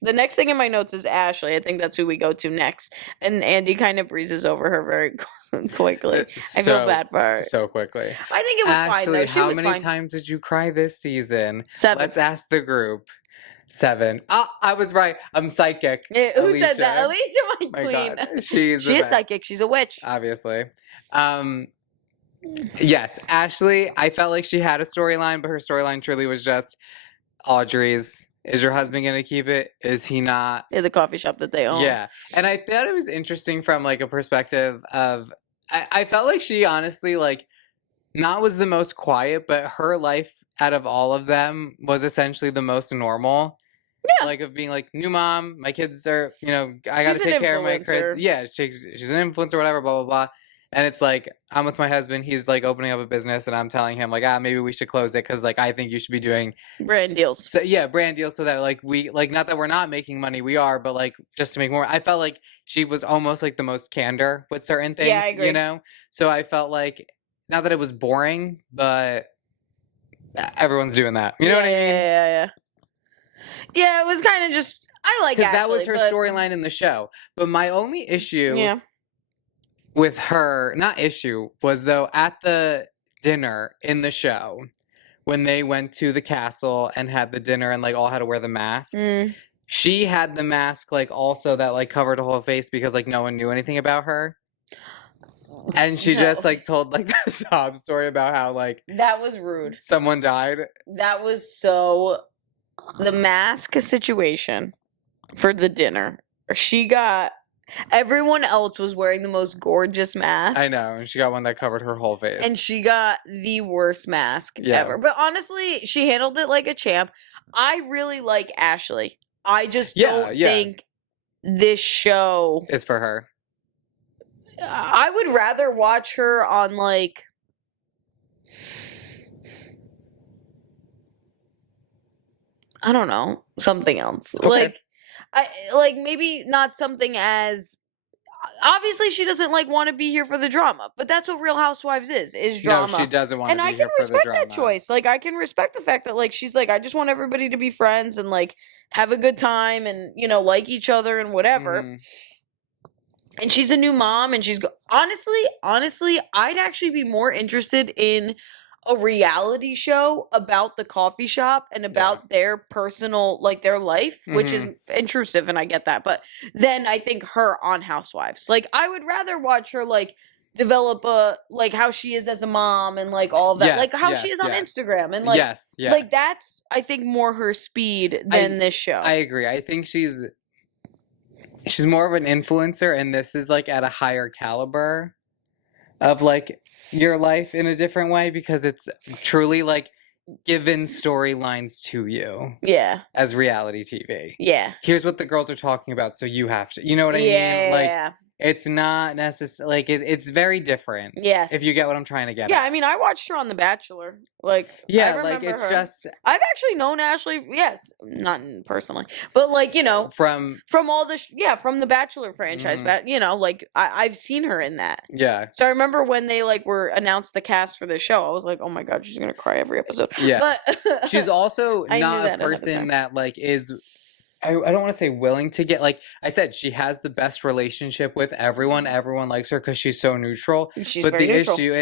The next thing in my notes is Ashley. I think that's who we go to next. And Andy kind of breezes over her very quickly. I feel bad for her. So quickly. I think it was fine, though. How many times did you cry this season? 7. Let's ask the group. 7. Oh, I was right. I'm psychic. Who said that? Alicia, my queen. God. She is psychic. She's a witch. Obviously. Yes, Ashley, I felt like she had a storyline, but her storyline truly was just Audrey's. Is your husband going to keep it? Is he not? In the coffee shop that they own. Yeah. And I thought it was interesting from like a perspective of, I felt like she honestly like not was the most quiet, but her life out of all of them was essentially the most normal. Yeah. Like, of being like, new mom, my kids are, I got to take care of my kids. Yeah, she's an influencer, whatever, blah, blah, blah. And it's like, I'm with my husband, he's like opening up a business, and I'm telling him like, maybe we should close it because like I think you should be doing brand deals. So yeah, brand deals, so that like we like, not that we're not making money, we are, but like just to make more. I felt like she was almost like the most candor with certain things. Yeah, I agree. So I felt like, not that it was boring, but everyone's doing that. You know what I mean? Yeah. Yeah, it was kind of just, I like Ashley. Because that was her storyline in the show. But my only issue with her, not issue, was though at the dinner in the show, when they went to the castle and had the dinner and like all had to wear the masks, she had the mask like also that like covered her whole face because like no one knew anything about her. And she just like told like the sob story about how like... That was rude. Someone died. That was so... The mask situation for the dinner. She got... Everyone else was wearing the most gorgeous mask. I know. And she got one that covered her whole face. And she got the worst mask ever. But honestly, she handled it like a champ. I really like Ashley. I just don't think this show... is for her. I would rather watch her on like... I don't know, something else. Okay. Like maybe not something as... Obviously, she doesn't like want to be here for the drama, but that's what Real Housewives is drama. No, she doesn't want to be here for the drama. And I can respect that choice. Like, I can respect the fact that like she's like, I just want everybody to be friends and like have a good time and like each other and whatever. And she's a new mom, and she's honestly, I'd actually be more interested in a reality show about the coffee shop and about their personal, like their life, which is intrusive, and I get that. But then I think her on Housewives. Like, I would rather watch her like develop like how she is as a mom and like all of that, like how she is on Instagram and like like that's I think more her speed than this show. I agree. I think she's more of an influencer, and this is like at a higher caliber of like your life in a different way, because it's truly like given storylines to you. Yeah. As reality TV. Yeah. Here's what the girls are talking about, so you have to. You know what I mean? Like, it's not necessarily like it's very different. Yes. If you get what I'm trying to get. Yeah, I mean, I watched her on The Bachelor. Like, yeah, like it's her. Just. I've actually known Ashley. Yes, not personally, but like from all the from the Bachelor franchise. But like I've seen her in that. Yeah. So I remember when they like were announced the cast for the show. I was like, oh my god, she's gonna cry every episode. Yeah. But she's also not a person that like is I don't want to say willing to get, like I said, she has the best relationship with everyone. Everyone likes her because she's so neutral. She's but very the neutral. issue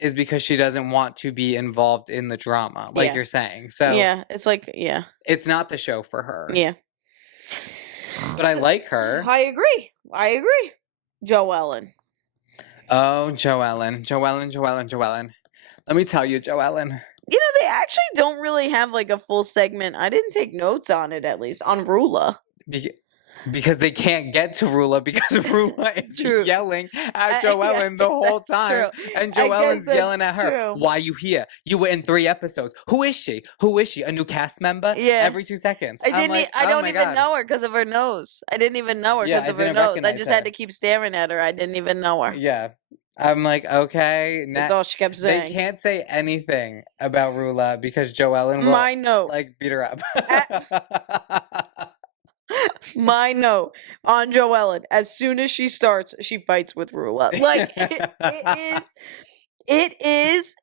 is because she doesn't want to be involved in the drama, like you're saying. So yeah, it's like, yeah, it's not the show for her. Yeah. But I like her. I agree. Joellen. Oh, Joellen. Let me tell you, Joellen. You know, they actually don't really have like a full segment. I didn't take notes on it, at least on Rula. Because they can't get to Rula because Rula is yelling at Joellen the whole time. True. And Joellen's yelling at her. True. Why you here? You were in 3 episodes. Who is she? A new cast member? Yeah. Every 2 seconds. I don't even know her because of her nose. I didn't even know her because of her nose. I just had to keep staring at her. I didn't even know her. Yeah. I'm like, okay. That's all she kept saying. They can't say anything about Rula because Joellen will My note. like beat her up. My note on Joellen: as soon as she starts, she fights with Rula. Like it is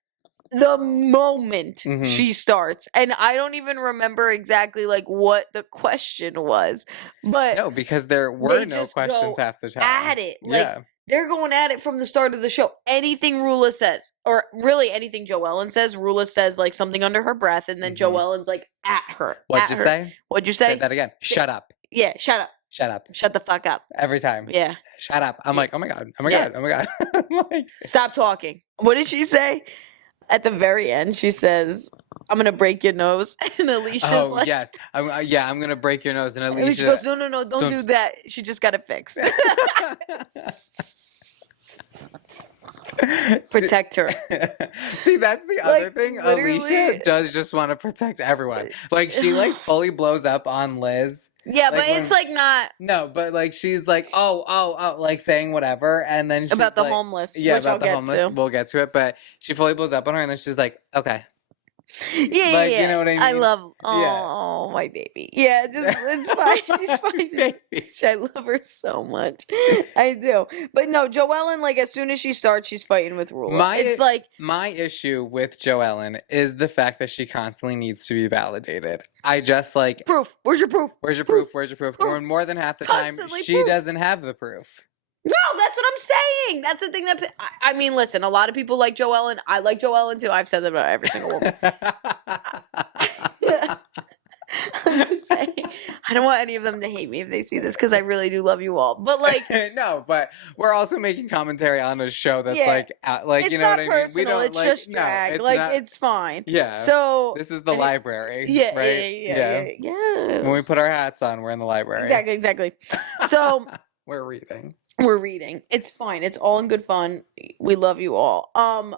the moment she starts, and I don't even remember exactly like what the question was, but no, because there were no questions half the time. At it, like they're going at it from the start of the show. Anything Rula says, or really anything Joellen says, Rula says like something under her breath, and then Joellen's like at her. What'd you say? What'd you say? Say that again. Shut up. Yeah, shut up. Shut up. Shut the fuck up. Every time. Yeah. Shut up. I'm like, oh my God. Oh my God. Oh my God. I'm like, stop talking. What did she say? At the very end, she says, I'm going to break your nose. And Alicia's like... yes. I'm going to break your nose. And Alicia goes, no, don't do that. She just got it fixed. Protect her. See, that's the other thing. Alicia does just want to protect everyone. Like, she like fully blows up on Liz. Yeah, like, but it's like not. No, but like she's like, oh, like saying whatever, and then she's about the like, homeless. Yeah, which about I'll the homeless. We'll get to it, but she fully blows up on her, and then she's like, okay. Yeah, like, you know what I mean? I love, my baby. Yeah, it's fine. She's fine. Baby. I love her so much. I do. But no, Joellen, like, as soon as she starts, she's fighting with Rula. My issue with Joellen is the fact that she constantly needs to be validated. I just like... Proof. Where's your proof? Where's your proof? Where's your proof? Or more than half the time, she doesn't have the proof. No, that's what I'm saying. That's the thing that I mean. Listen, a lot of people like Joellen. I like Joellen too. I've said that about every single woman. I'm just saying. I don't want any of them to hate me if they see this because I really do love you all. But like, no, but we're also making commentary on a show that's like you know what I mean. We don't. It's like, just drag. It's like not, it's fine. Yeah. So this is the library. Yeah. Right? Yeah. When we put our hats on, we're in the library. Exactly. So we're reading. It's fine. It's all in good fun. We love you all.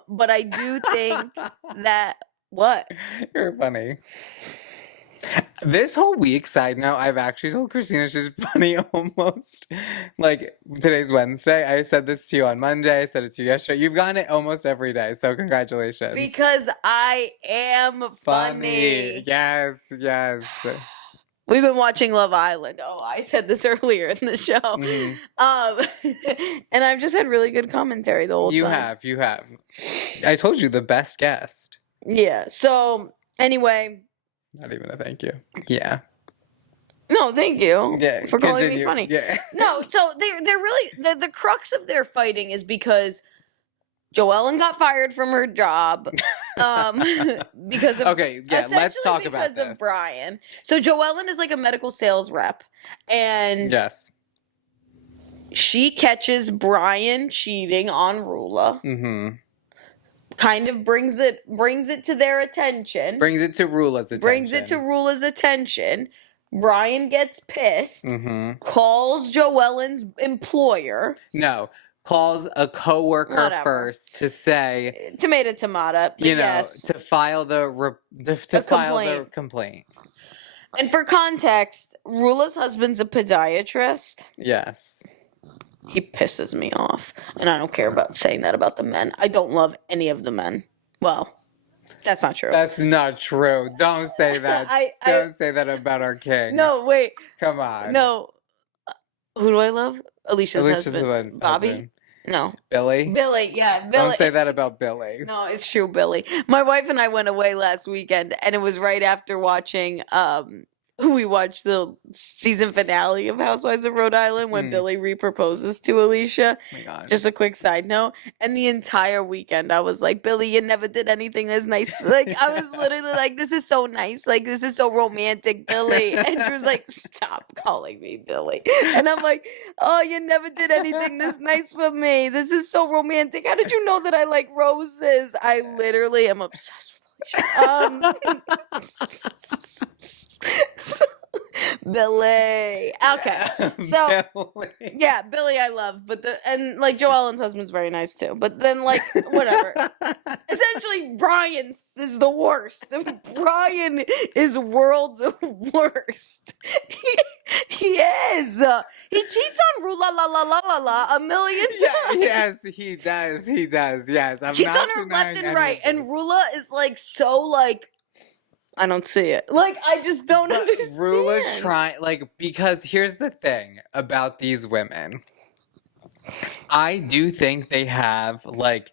But I do think that what? You're funny. This whole week, side note, I've actually told Christina she's funny almost. Like, today's Wednesday. I said this to you on Monday. I said it to you yesterday. You've gotten it almost every day, so congratulations. Because I am funny. Yes. We've been watching Love Island. Oh, I said this earlier in the show. Mm-hmm. And I've just had really good commentary the whole time. You have. I told you, the best guest. Yeah. So, anyway. Not even a thank you. Yeah. No, thank you. Yeah. For calling me funny. Yeah. No, so they're really the crux of their fighting is because Joellen got fired from her job because of let's talk about this. Because of Brian. So Joellen is like a medical sales rep, and she catches Brian cheating on Rula. Mm-hmm. Kind of brings it to their attention. Brings it to Rula's attention. Brian gets pissed. Mm-hmm. Calls Joellen's employer. No. Calls a coworker first to say tomato, to file the complaint. And for context, Rula's husband's a podiatrist. Yes. He pisses me off, and I don't care about saying that about the men. I don't love any of the men. Well, that's not true. That's not true. Don't say that. Don't say that about our king. No, wait. Come on. No. Who do I love? Alicia's husband. Bobby? Husband. No. Billy? Yeah, Billy. Don't say that about Billy. No, it's true, Billy. My wife and I went away last weekend, and it was right after watching we watched the season finale of Housewives of Rhode Island when Billy reproposes to Alicia. Oh my gosh. Just a quick side note. And the entire weekend I was like, Billy, you never did anything that's nice. Like, I was literally like, this is so nice. Like, this is so romantic, Billy. And Drew's like, stop calling me Billy. And I'm like, oh, you never did anything this nice for me. This is so romantic. How did you know that I like roses? I literally am obsessed with Billy. Okay. So Billy. yeah, Billy I love, but like Joe Ellen's husband's very nice too. But then like whatever. Essentially Brian is the worst. Brian is world's worst. He is. He cheats on Rue la la la la la la a million times. Yes, he does. He does. Yes. I'm cheats not on her left and denying right. any And of this. Rula is like so like I don't see it. Like I just don't understand. Rula's trying because here's the thing about these women. I do think they have like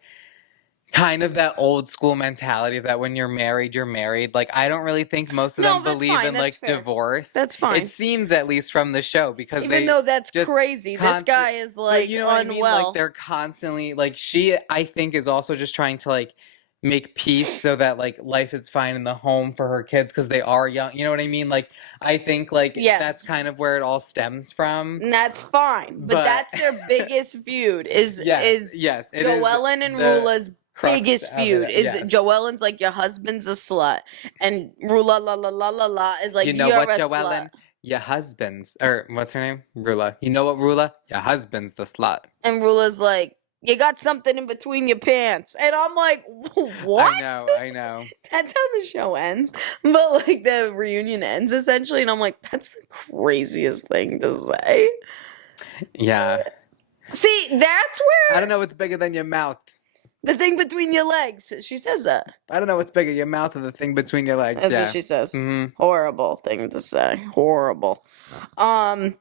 kind of that old school mentality that when you're married, you're married. Like, I don't really think most of them believe in like divorce. That's fine. It seems, at least from the show, because even though that's crazy, this guy is like, you know what unwell. I mean? Like, they're constantly like, she, I think, is also just trying to like make peace so that like life is fine in the home for her kids because they are young. You know what I mean? Like, I think like that's kind of where it all stems from. And that's fine, but that's their biggest feud. Is Joellen and Rula's biggest feud is Joellen's like, your husband's a slut, and Rula la la la la la is like, you know you're what, a Joellen? slut. Your husband's, or what's her name? Rula. You know what, Rula? Your husband's the slut. And Rula's like, you got something in between your pants. And I'm like, what? I know. That's how the show ends. But like the reunion ends essentially, and I'm like, that's the craziest thing to say. Yeah. See, that's where I don't know what's bigger than your mouth. The thing between your legs. She says that. I don't know what's bigger, your mouth or the thing between your legs. That's what she says. Mm-hmm. Horrible thing to say. Horrible. But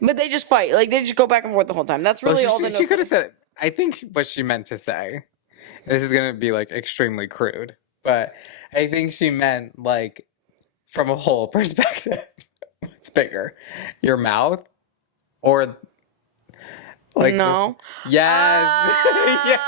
they just fight. Like, they just go back and forth the whole time. That's really all the She could have said it. I think what she meant to say, this is going to be, like, extremely crude, but I think she meant, like, from a whole perspective, what's bigger, your mouth or... Like no. Yes. Yeah.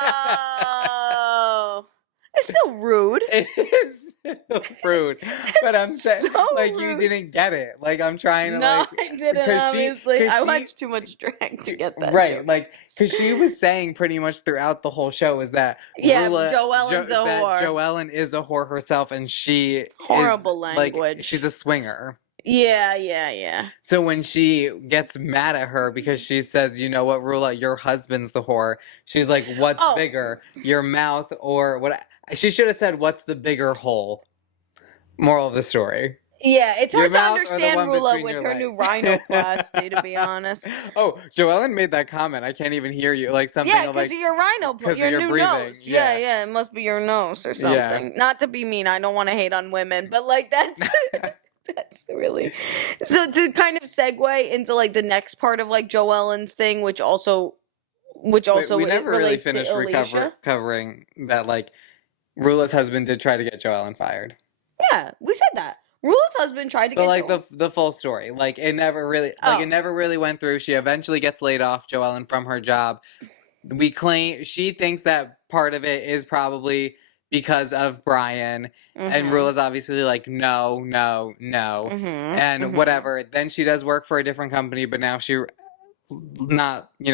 It's still rude. It is still rude. But I'm saying, so like, rude. you didn't get it. Like, I'm trying to, no, like... I didn't, obviously. I watched too much drag to get that right, joke. like, because she was saying pretty much throughout the whole show is that... Yeah, Joellen's a whore. Joellen is a whore herself, and she Horrible is, language. like, she's a swinger. Yeah. So when she gets mad at her because she says, you know what, Rula, your husband's the whore. She's like, what's bigger, your mouth or what? She should have said, what's the bigger hole? Moral of the story. Yeah, it's hard to understand Rula with her new rhinoplasty, to be honest. Oh, Joellen made that comment. I can't even hear you. Like something like... Yeah, because of your rhinoplasty, your new breathing. nose. Yeah, it must be your nose or something. Yeah. Not to be mean, I don't want to hate on women, but like that's... That's really so to kind of segue into like the next part of like Joellen's thing, which also we never really finished covering that. Like Rula's husband did try to get Joellen fired. Yeah, we said that Rula's husband tried to get. But like the full story, like it never really it never really went through. She eventually gets laid off, Joellen, from her job. She thinks that part of it is probably because of Brian, and Rula's obviously like, no, and whatever. Then she does work for a different company, but now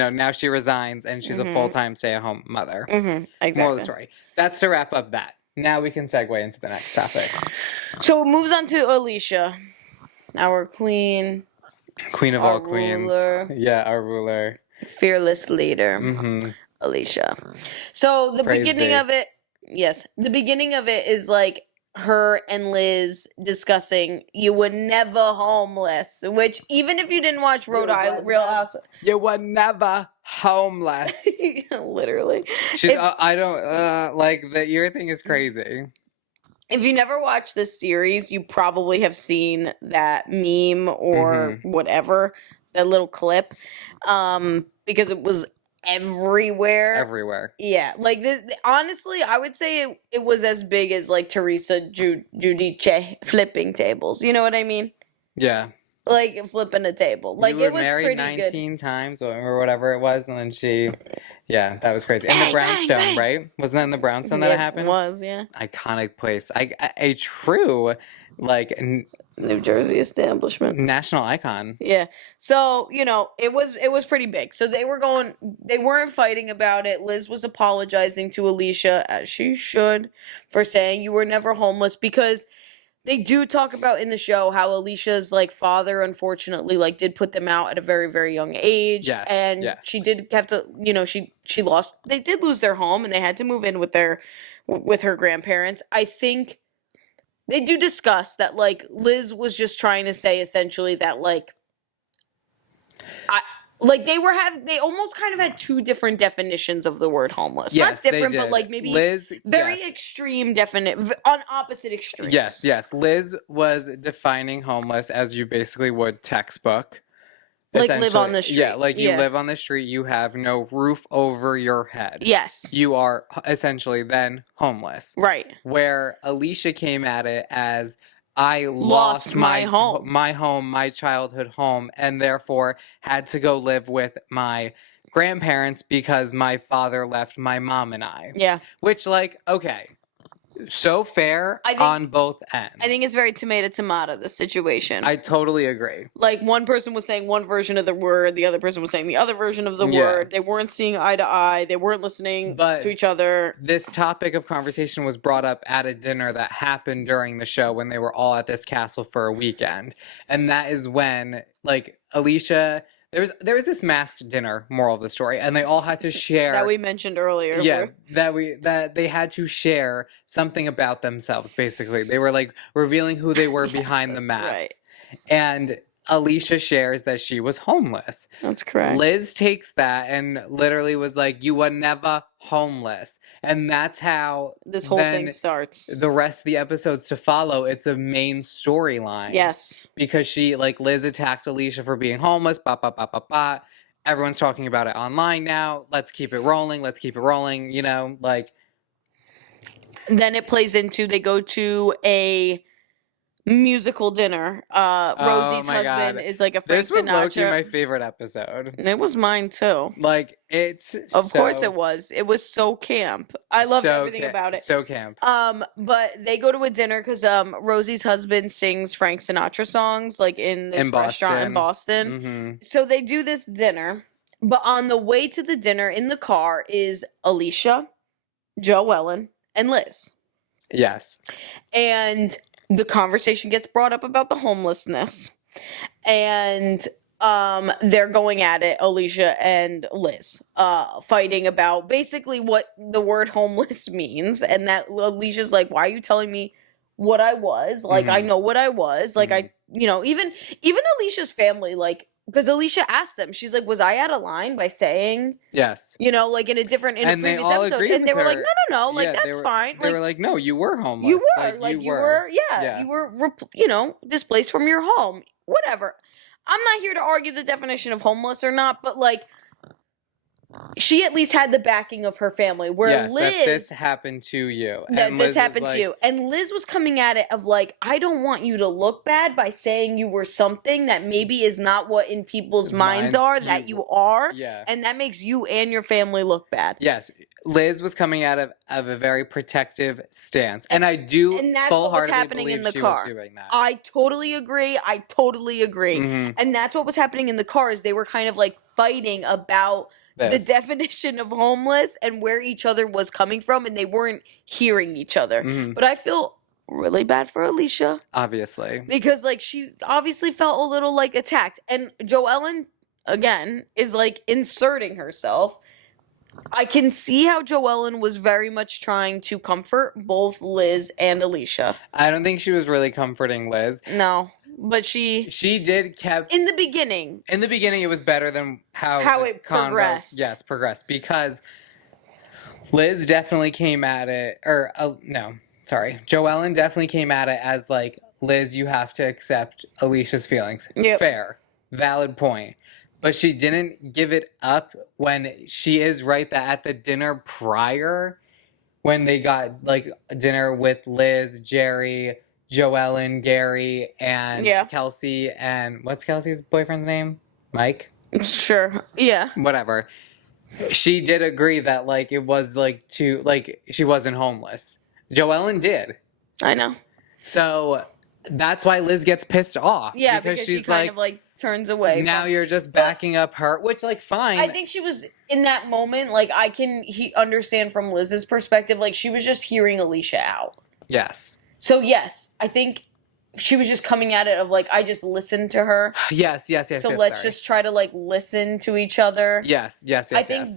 now she resigns, and she's a full-time stay-at-home mother. Exactly. Moral of the story. That's to wrap up that. Now we can segue into the next topic. So it moves on to Alicia, our queen. Queen of all queens. Yeah, our ruler. Fearless leader, Alicia. So the beginning of it... Yes, the beginning of it is like her and Liz discussing you were never homeless, which even if you didn't watch Rhode Island, Real Housewives, you were never homeless. Literally. She's I don't like the ear thing is crazy. If you never watched this series, you probably have seen that meme or whatever, that little clip, because it was everywhere. Yeah, like honestly, I would say it was as big as like Teresa Giudice flipping tables. You know what I mean? Yeah. Like flipping a table. Like you it were was married pretty 19 good. times or whatever it was, and then that was crazy. And the Bang, bang, brownstone, bang. right? Wasn't that in the brownstone that it It happened? was, yeah. Iconic place. A true, like, New Jersey establishment. national icon. Yeah. So, it was pretty big. So they weren't fighting about it. Liz was apologizing to Alicia, as she should, for saying you were never homeless, because they do talk about in the show how Alicia's like father unfortunately like did put them out at a very, very young age. Yes. And Yes. she did have to, they did lose their home and they had to move in with her grandparents. I think they do discuss that like Liz was just trying to say essentially that like they almost kind of had two different definitions of the word homeless. Yes, not different, they did. but like maybe Liz, very yes. extreme, definite, on opposite extremes. Yes. Liz was defining homeless as you basically would textbook. Like live on the street. Yeah, like you live on the street, you have no roof over your head. Yes. You are essentially then homeless. Right. Where Alicia came at it as I lost my home, my childhood home, and therefore had to go live with my grandparents because my father left my mom and I. Yeah. Which, like, okay. So fair on both ends. I think it's very tomato, the situation. I totally agree. Like, one person was saying one version of the word, the other person was saying the other version of the word. They weren't seeing eye to eye. They weren't listening to each other. This topic of conversation was brought up at a dinner that happened during the show when they were all at this castle for a weekend. And that is when, like, Alicia... There was this masked dinner, moral of the story, and they all had to share that we mentioned earlier. Yeah, that they had to share something about themselves. Basically, they were like revealing who they were behind the masks. Right. And Alicia shares that she was homeless. That's correct. Liz takes that and literally was like, "You were never homeless," and that's how this whole thing starts. The rest of the episodes to follow, it's a main storyline. Yes, because Liz attacked Alicia for being homeless. Everyone's talking about it online now. Let's keep it rolling. Then it plays into they go to a musical dinner. Rosie's husband is like a Frank Sinatra. This was low-key my favorite episode. It was mine too. Like it's of course it was. It was so camp. I loved everything about it. So camp. But they go to a dinner because Rosie's husband sings Frank Sinatra songs like in this restaurant in Boston. Mm-hmm. So they do this dinner, but on the way to the dinner in the car is Alicia, Joellen, and Liz. Yes. And the conversation gets brought up about the homelessness, and they're going at it, Alicia and Liz, fighting about basically what the word homeless means, and that Alicia's like, why are you telling me what I was? Like, I know what I was. Like, even Alicia's family, like, because Alicia asked them, she's like, was I out of line by saying, yes, like in a previous episode, and they were like, no, like that's fine. They were like, no, you were homeless. You were, you were displaced from your home. Whatever. I'm not here to argue the definition of homeless or not, but like, she at least had the backing of her family. Where Liz, that this happened to you. That this happened to you. And Liz was coming at it of like, I don't want you to look bad by saying you were something that maybe is not what in people's minds are that you are. Yeah. And that makes you and your family look bad. Yes. Liz was coming out of a very protective stance. And I do full-heartedly believe she was doing that. I totally agree. Mm-hmm. And that's what was happening in the car is they were kind of like fighting about the definition of homeless and where each other was coming from, and they weren't hearing each other. Mm-hmm. But I feel really bad for Alicia. Obviously. Because, like, she obviously felt a little, like, attacked. And Joellen, again, is, like, inserting herself. I can see how Joellen was very much trying to comfort both Liz and Alicia. I don't think she was really comforting Liz. No. But she did kept in the beginning. In the beginning, it was better than how it progressed. Yes, progressed because Liz definitely came at it, Joellen definitely came at it as like, Liz, you have to accept Alicia's feelings. Yep. Fair, valid point. But she didn't give it up when she is right that at the dinner prior, when they got like dinner with Liz, Jerry, Joellen, Gary, and Kelsey, and what's Kelsey's boyfriend's name? Mike? Sure. Yeah. Whatever. She did agree that, like, it was, like, she wasn't homeless. Joellen did. I know. So that's why Liz gets pissed off. Yeah, because she's she kind of, like, turns away. Now you're just backing up her, which, like, fine. I think she was, in that moment, like, I can understand from Liz's perspective, like, she was just hearing Alicia out. Yes. So, yes, I think she was just coming at it of, like, I just listened to her. Yes. So let's just try to, like, listen to each other. Yes. I think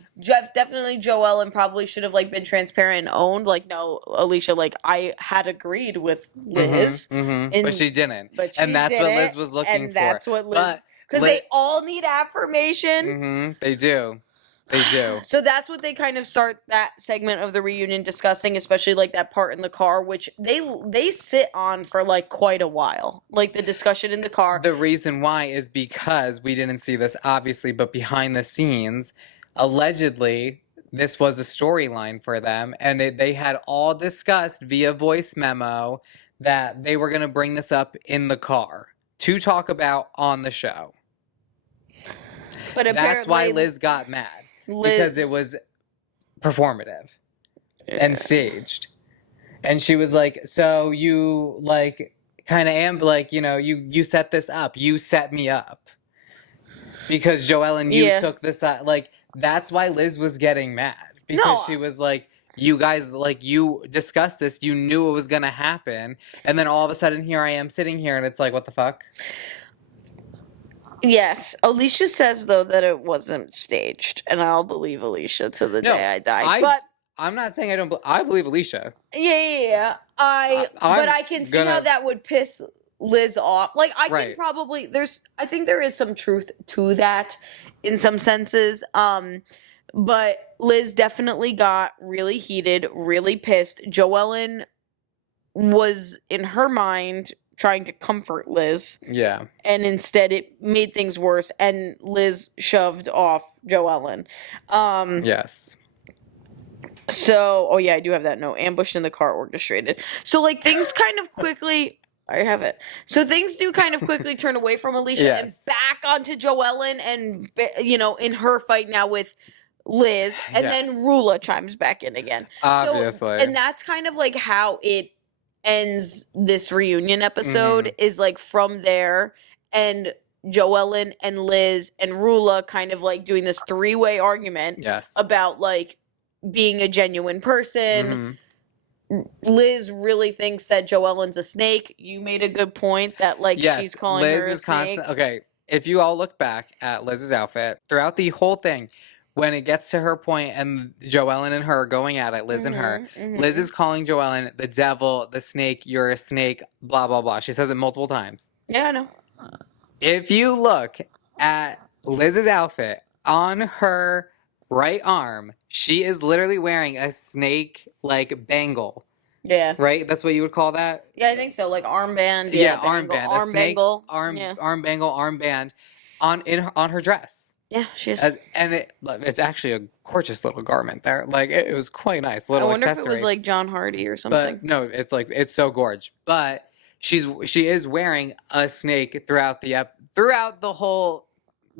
definitely Joellen probably should have, like, been transparent and owned, like, no, Alicia, like, I had agreed with Liz. But she didn't. And that's what Liz was looking for. And that's what Liz... Because they all need affirmation. They do. They do. So that's what they kind of start that segment of the reunion discussing, especially like that part in the car, which they sit on for like quite a while. Like the discussion in the car. The reason why is because we didn't see this obviously, but behind the scenes, allegedly, this was a storyline for them, and they had all discussed via voice memo that they were going to bring this up in the car to talk about on the show. But that's why Liz got mad. Because it was performative and staged. And she was like, so you, like, kind of like, you know, you set this up. You set me up. Because Joellen, you took this up. Like, that's why Liz was getting mad. Because she was like, you guys, like, you discussed this. You knew it was going to happen. And then all of a sudden, here I am sitting here, and it's like, what the fuck? Yes. Alicia says, though, that it wasn't staged. And I'll believe Alicia till the day I die. But I'm not saying I don't I believe Alicia. Yeah. But I can see how that would piss Liz off. Like, I can probably... I think there is some truth to that in some senses. But Liz definitely got really heated, really pissed. Joellen was, in her mind... trying to comfort Liz. Yeah. And instead it made things worse, and Liz shoved off Joellen. Yes. So, I do have that note. Ambushed in the car, orchestrated. So, like, things kind of quickly... I have it. So things do kind of quickly turn away from Alicia and back onto Joellen and, you know, in her fight now with Liz. And then Rula chimes back in again. Obviously. And that's kind of, like, how it ends this reunion episode is like from there, and Joellen and Liz and Rula kind of like doing this three-way argument about like being a genuine person. Liz really thinks that Joellen's a snake. You made a good point that like she's calling her a snake. Okay, if you all look back at Liz's outfit throughout the whole thing, when it gets to her point and Joellen and her are going at it, Liz and her, Liz is calling Joellen the devil, the snake, you're a snake, blah, blah, blah. She says it multiple times. Yeah, I know. If you look at Liz's outfit, on her right arm, she is literally wearing a snake, like, bangle. Yeah. Right? That's what you would call that? Yeah, I think so. Like, armband. Yeah, armband. Arm bangle. Arm bangle, armband on her dress. Yeah, she's... and it's actually a gorgeous little garment there. Like, it was quite nice. Little accessory. I wonder if it was, like, John Hardy or something. But, no, it's, like, it's so gorge. But she is wearing a snake throughout the whole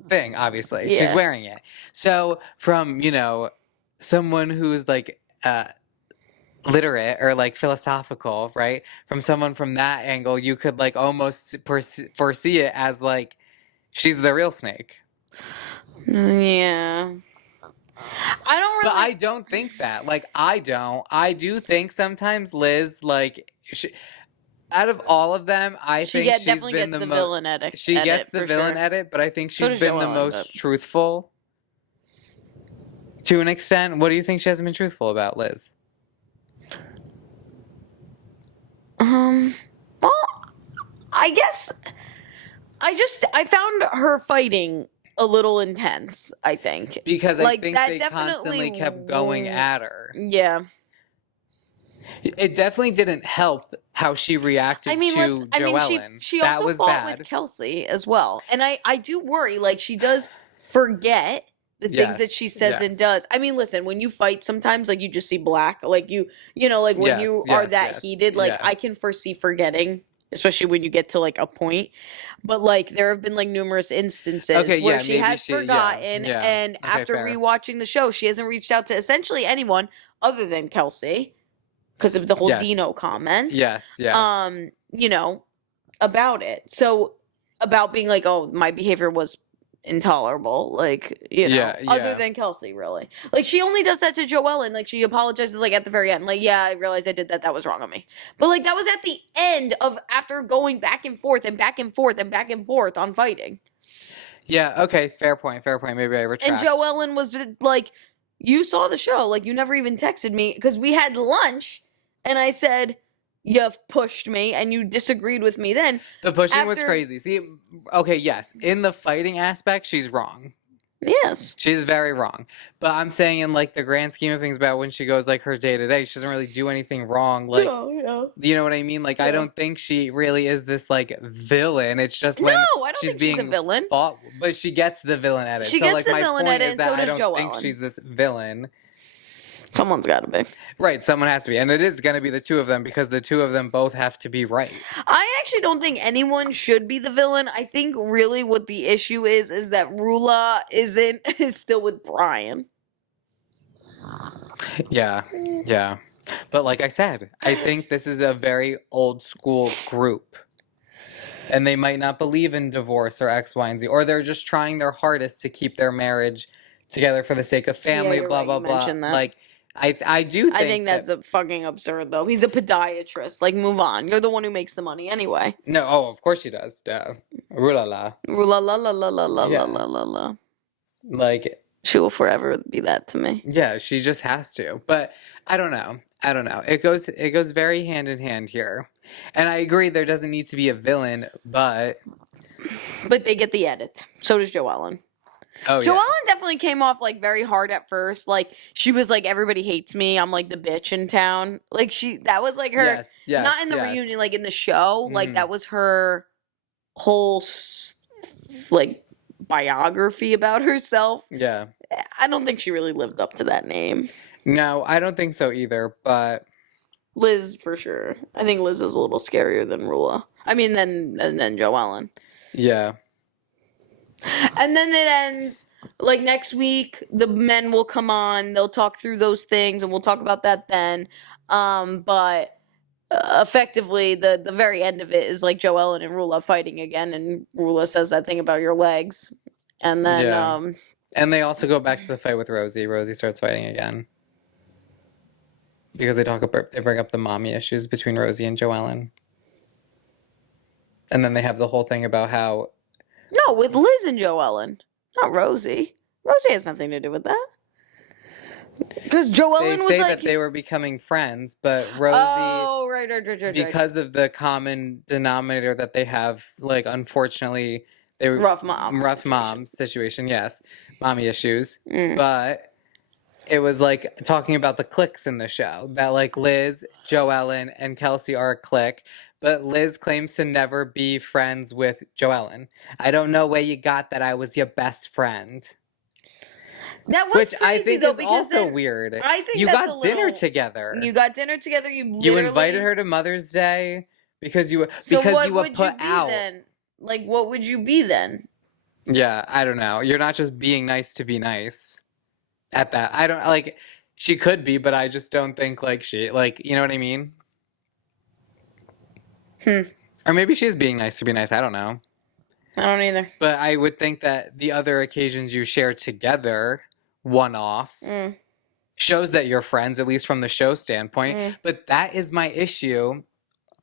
thing, obviously. Yeah. She's wearing it. So, from, you know, someone who's, like, literate or, like, philosophical, right? From someone from that angle, you could, like, almost foresee it as, like, she's the real snake. Yeah. I don't really... But I don't think that. Like, I don't. I do think sometimes Liz, like, out of all of them, I think she's definitely been gets the villain edit. She gets the villain edit, but I think she's been the most truthful. To an extent. What do you think she hasn't been truthful about, Liz? Well, I guess... I found her fighting a little intense, I think. Because I think they constantly kept going at her. Yeah. It definitely didn't help how she reacted to Joellen. She also was fought bad. with Kelsey as well. And I do worry, like, she does forget the things that she says and does. I mean, listen, when you fight sometimes, like, you just see black. Like, you know, like, when you are that heated, like, I can foresee forgetting, especially when you get to, like, a point. But, like, there have been, like, numerous instances where she has forgotten, and after rewatching the show, she hasn't reached out to essentially anyone other than Kelsey because of the whole Dino comment. Yes. You know, about it. So, about being like, oh, my behavior was intolerable, like, you know, other than Kelsey, really. Like, she only does that to Joellen. Like, she apologizes, like, at the very end. Like, yeah, I realized I did that. That was wrong on me. But, like, that was at the end of after going back and forth and back and forth and back and forth on fighting. Yeah, okay, fair point. Maybe I retract. And Joellen was like, you saw the show. Like, you never even texted me because we had lunch and I said, you pushed me and you disagreed with me then. The pushing was crazy. See, okay, yes. In the fighting aspect, she's wrong. Yes. She's very wrong. But I'm saying in, like, the grand scheme of things about when she goes, like, her day-to-day, she doesn't really do anything wrong. Like, you know what I mean? Like, I don't think she really is this, like, villain. It's just when she's being a villain. Fought, but she gets the villain edit. She gets the villain edit, and so does Joellen. I don't think she's this villain. Someone's got to be. Right, someone has to be. And it is going to be the two of them because the two of them both have to be right. I actually don't think anyone should be the villain. I think really what the issue is that Rula is still with Brian. Yeah. But like I said, I think this is a very old school group. And they might not believe in divorce or X, Y, and Z. Or they're just trying their hardest to keep their marriage together for the sake of family, blah, blah, blah. Like, I do think... I think that's a fucking absurd, though. He's a podiatrist. Like, move on. You're the one who makes the money anyway. No, of course he does. Yeah. Rula-la. Rula-la-la-la-la-la-la-la-la. Like... She will forever be that to me. Yeah, she just has to. But I don't know. It goes very hand in hand here. And I agree there doesn't need to be a villain, but... But they get the edit. So does Joellen. Oh, Joellen definitely came off, like, very hard at first. Like, she was like, everybody hates me. I'm, like, the bitch in town. Like, that was, like, her... Yes, not in the reunion, like, in the show. Mm. Like, that was her whole, like, biography about herself. Yeah. I don't think she really lived up to that name. No, I don't think so either, but... Liz, for sure. I think Liz is a little scarier than Rula. I mean, than Joellen. Yeah. And then it ends, like, next week, the men will come on, they'll talk through those things, and we'll talk about that then. But effectively, the very end of it is, like, Joellen and Rula fighting again, and Rula says that thing about your legs. And then, and they also go back to the fight with Rosie. Rosie starts fighting again. Because they bring up the mommy issues between Rosie and Joellen. And then they have the whole thing about how... No, with Liz and Joellen, not Rosie. Rosie has nothing to do with that. Because Joellen was like... They say that they were becoming friends, but Rosie... Oh, right. Because of the common denominator that they have, like, unfortunately... They were rough mom situation, yes. Mommy issues. Mm. But it was, like, talking about the cliques in the show. That, like, Liz, Joellen, and Kelsey are a clique. But Liz claims to never be friends with Joellen. I don't know where you got that I was your best friend. That was Which crazy, I think though, is because also weird. I think you got dinner together. You got dinner together. You invited her to Mother's Day because you were put out. Then? Like, what would you be then? Yeah, I don't know. You're not just being nice to be nice. At that, I don't like. She could be, but I just don't think like she like. You know what I mean? Or maybe she's being nice to be nice. I don't know. I don't either. But I would think that the other occasions you share together, one-off, shows that you're friends, at least from the show standpoint. But that is my issue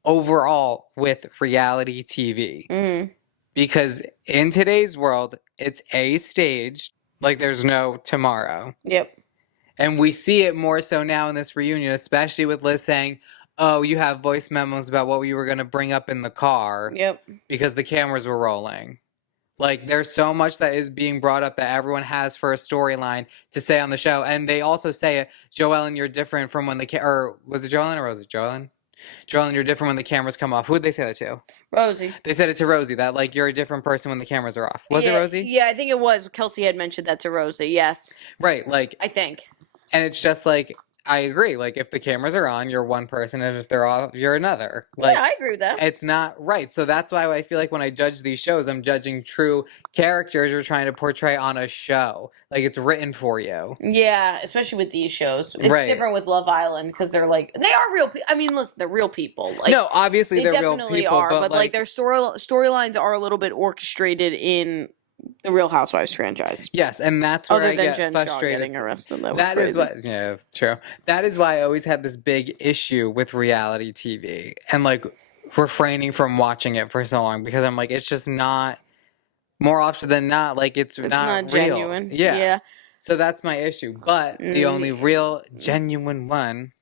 overall with reality TV. Because in today's world, it's staged, like there's no tomorrow. Yep. And we see it more so now in this reunion, especially with Liz saying, oh, you have voice memos about what we were going to bring up in the car. Yep. Because the cameras were rolling. Like, there's so much that is being brought up that everyone has for a storyline to say on the show. And they also say it, Joellen, you're different from when or was it Joellen or was it Joellen? Joellen, you're different when the cameras come off. Who would they say that to? Rosie. They said it to Rosie that like you're a different person when the cameras are off. Was it Rosie? Yeah, I think it was. Kelsey had mentioned that to Rosie. Yes. Right. Like I think. And it's just like I agree. Like if the cameras are on, you're one person, and if they're off, you're another. Like, yeah, I agree with that. It's not right. So that's why I feel like when I judge these shows, I'm judging true characters you're trying to portray on a show. Like it's written for you. Yeah, especially with these shows. It's different with Love Island because they're like they are real. I mean, listen, they're real people. Like, no, obviously they're real people, are, but like their storylines are a little bit orchestrated in the Real Housewives franchise. Yes, and that's where I get Jen frustrated. Getting arrested. That is what. Yeah, it's true. That is why I always had this big issue with reality TV and like refraining from watching it for so long because I'm like, it's just not. More often than not, like it's not real. Genuine. Yeah. So that's my issue. But the only real genuine one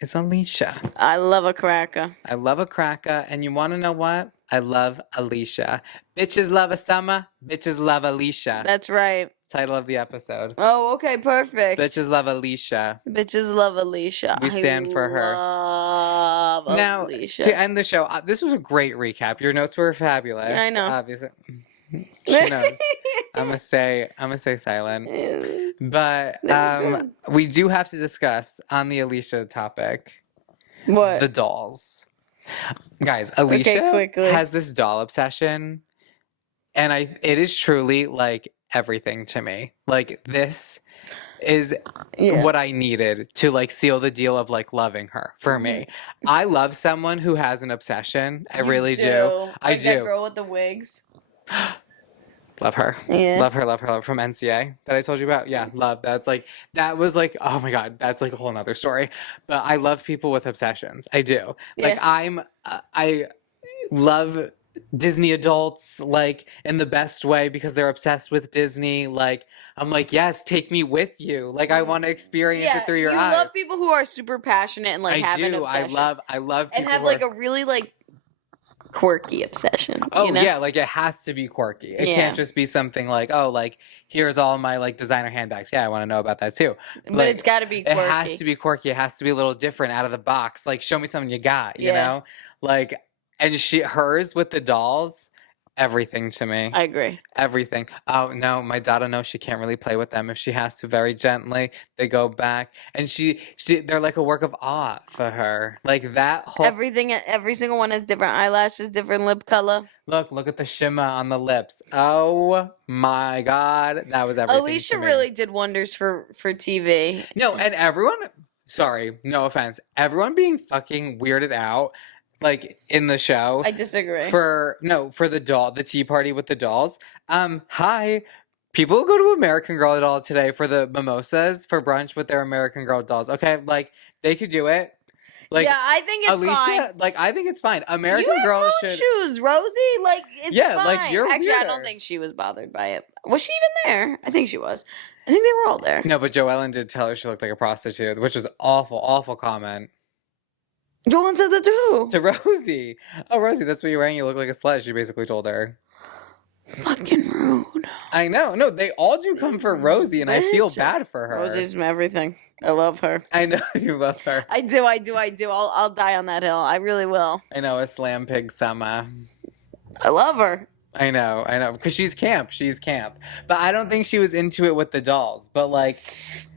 is Alicia. I love a cracker. I love a cracker, and you want to know what? I love Alicia. Bitches love a summer. Bitches love Alicia. That's right. Title of the episode. Oh, okay, perfect. Bitches love Alicia. Bitches love Alicia. We stand for her. Now, Alicia. To end the show, this was a great recap. Your notes were fabulous. Yeah, I know. Obviously. She knows. I'm gonna say silent. But we do have to discuss on the Alicia topic. What? The dolls. Guys, Alicia has this doll obsession, and it is truly like everything to me. Like this is what I needed to like seal the deal of like loving her for me. I love someone who has an obsession. I really do. I do. That girl with the wigs. Love her. Yeah. Love her from NCA that I told you about. Yeah, love. That was like, oh my God, that's like a whole nother story. But I love people with obsessions. I do. Yeah. Like I love Disney adults like in the best way because they're obsessed with Disney. Like I'm like, yes, take me with you. Like I want to experience it through your eyes. You love people who are super passionate and like have an obsession. I love people and have like a really like quirky obsession. Oh, yeah, like it has to be quirky. It can't just be something like, oh, like here's all my like designer handbags. Yeah, I want to know about that too. But it's got to be quirky. It has to be quirky. It has to be a little different out of the box. Like show me something you got, you know? Like and hers with the dolls, everything to me. I agree. Everything. Oh no, my daughter knows she can't really play with them. If she has to, very gently, they go back, and they're like a work of art for her. Like that whole every single one has different eyelashes, different lip color. Look at the shimmer on the lips. Oh my God, that was everything. Alicia really did wonders for TV. No, and everyone. Sorry, no offense. Everyone being fucking weirded out. Like in the show. I disagree. For the tea party with the dolls. Hi. People go to American Girl doll today for the mimosas for brunch with their American Girl dolls. Okay, like they could do it. Like yeah, I think it's Alicia, fine. Like I think it's fine. American Girl should choose Rosie. Like it's fine. Like you're actually weirder. I don't think she was bothered by it. Was she even there? I think she was. I think they were all there. No, but Joellen did tell her she looked like a prostitute, which was awful comment. Joellen said that too. To Rosie. Oh, Rosie, that's what you're wearing. You look like a slut. She basically told her. Fucking rude. I know. No, they all do come for Rosie, and I feel bad for her. Rosie's everything. I love her. I know you love her. I do. I'll die on that hill. I really will. I know, a slam pig summer. I love her. I know, because she's camp. But I don't think she was into it with the dolls. But like,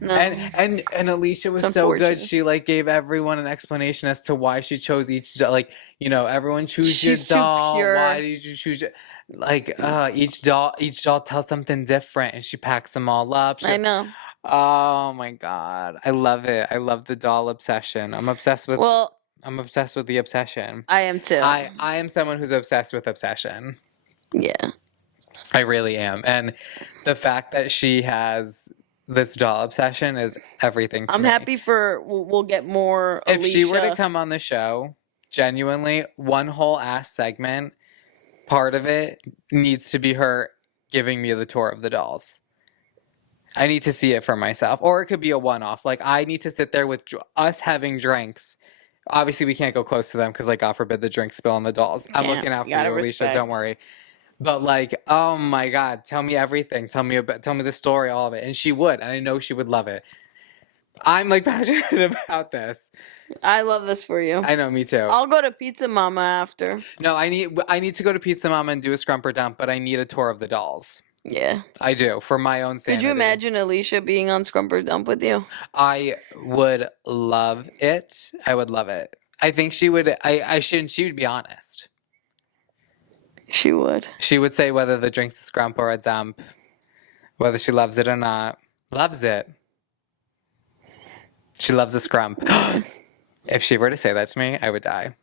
no. And Alicia was so good. She like gave everyone an explanation as to why she chose each doll. Like, you know, everyone choose your doll. Too pure. Why did you choose it? Like, each doll tells something different, and she packs them all up. I know. Oh my God, I love it. I love the doll obsession. I'm obsessed with. Well, I'm obsessed with the obsession. I am too. I am someone who's obsessed with obsession. Yeah. I really am. And the fact that she has this doll obsession is everything to me. I'm happy we'll get more If Alicia. she were to come on the show, genuinely, one whole ass segment, part of it needs to be her giving me the tour of the dolls. I need to see it for myself. Or it could be a one-off. Like, I need to sit there with us having drinks. Obviously, we can't go close to them because, like, God forbid the drink spill on the dolls. I'm looking out for you, Alicia. Don't worry. But like, oh my God, tell me everything. Tell me the story, all of it. And she would, and I know she would love it. I'm like passionate about this. I love this for you. I know, me too. I'll go to Pizza Mama after. No, I need to go to Pizza Mama and do a Scrump or Dump, but I need a tour of the dolls. Yeah. I do, for my own sanity. Could you imagine Alicia being on Scrump or Dump with you? I would love it. I would love it. I think she would, she would be honest. She would. She would say whether the drink's a Scrump or a Dump, whether she loves it or not. Loves it. She loves a Scrump. If she were to say that to me, I would die.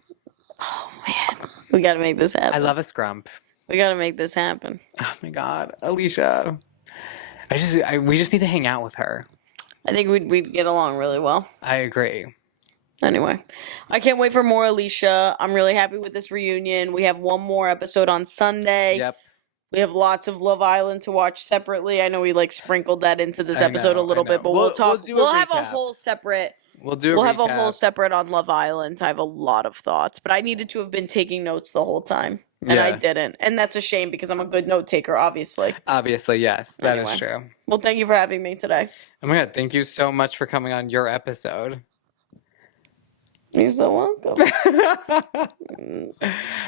Oh, man. We got to make this happen. I love a Scrump. We got to make this happen. Oh, my God. Alicia. We just need to hang out with her. I think we'd get along really well. I agree. Anyway, I can't wait for more Alicia. I'm really happy with this reunion. We have one more episode on Sunday. Yep. We have lots of Love Island to watch separately. I know we sprinkled that into this episode a little bit, but we'll talk. We'll have a whole separate. We'll have a whole separate on Love Island. I have a lot of thoughts, but I needed to have been taking notes the whole time, and I didn't, and that's a shame because I'm a good note taker, obviously. Obviously, yes, that is true. Well, thank you for having me today. Oh my God, thank you so much for coming on your episode. You're so welcome.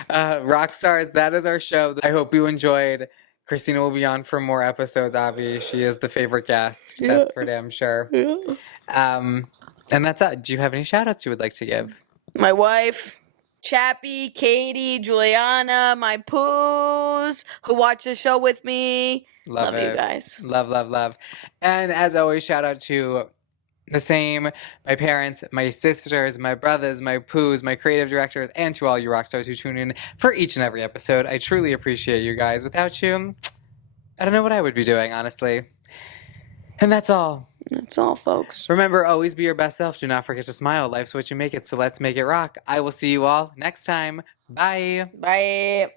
Rockstars, that is our show. I hope you enjoyed. Christina will be on for more episodes, Avi. She is the favorite guest. Yeah. That's for damn sure. Yeah. And that's it. Do you have any shout outs you would like to give? My wife, Chappie, Katie, Juliana, my poos who watch the show with me. Love you guys. Love, love, love. And as always, shout out to the same, my parents, my sisters, my brothers, my poos, my creative directors, and to all you rock stars who tune in for each and every episode. I truly appreciate you guys. Without you, I don't know what I would be doing, honestly. And that's all. That's all, folks. Remember, always be your best self. Do not forget to smile. Life's what you make it, so let's make it rock. I will see you all next time. Bye. Bye.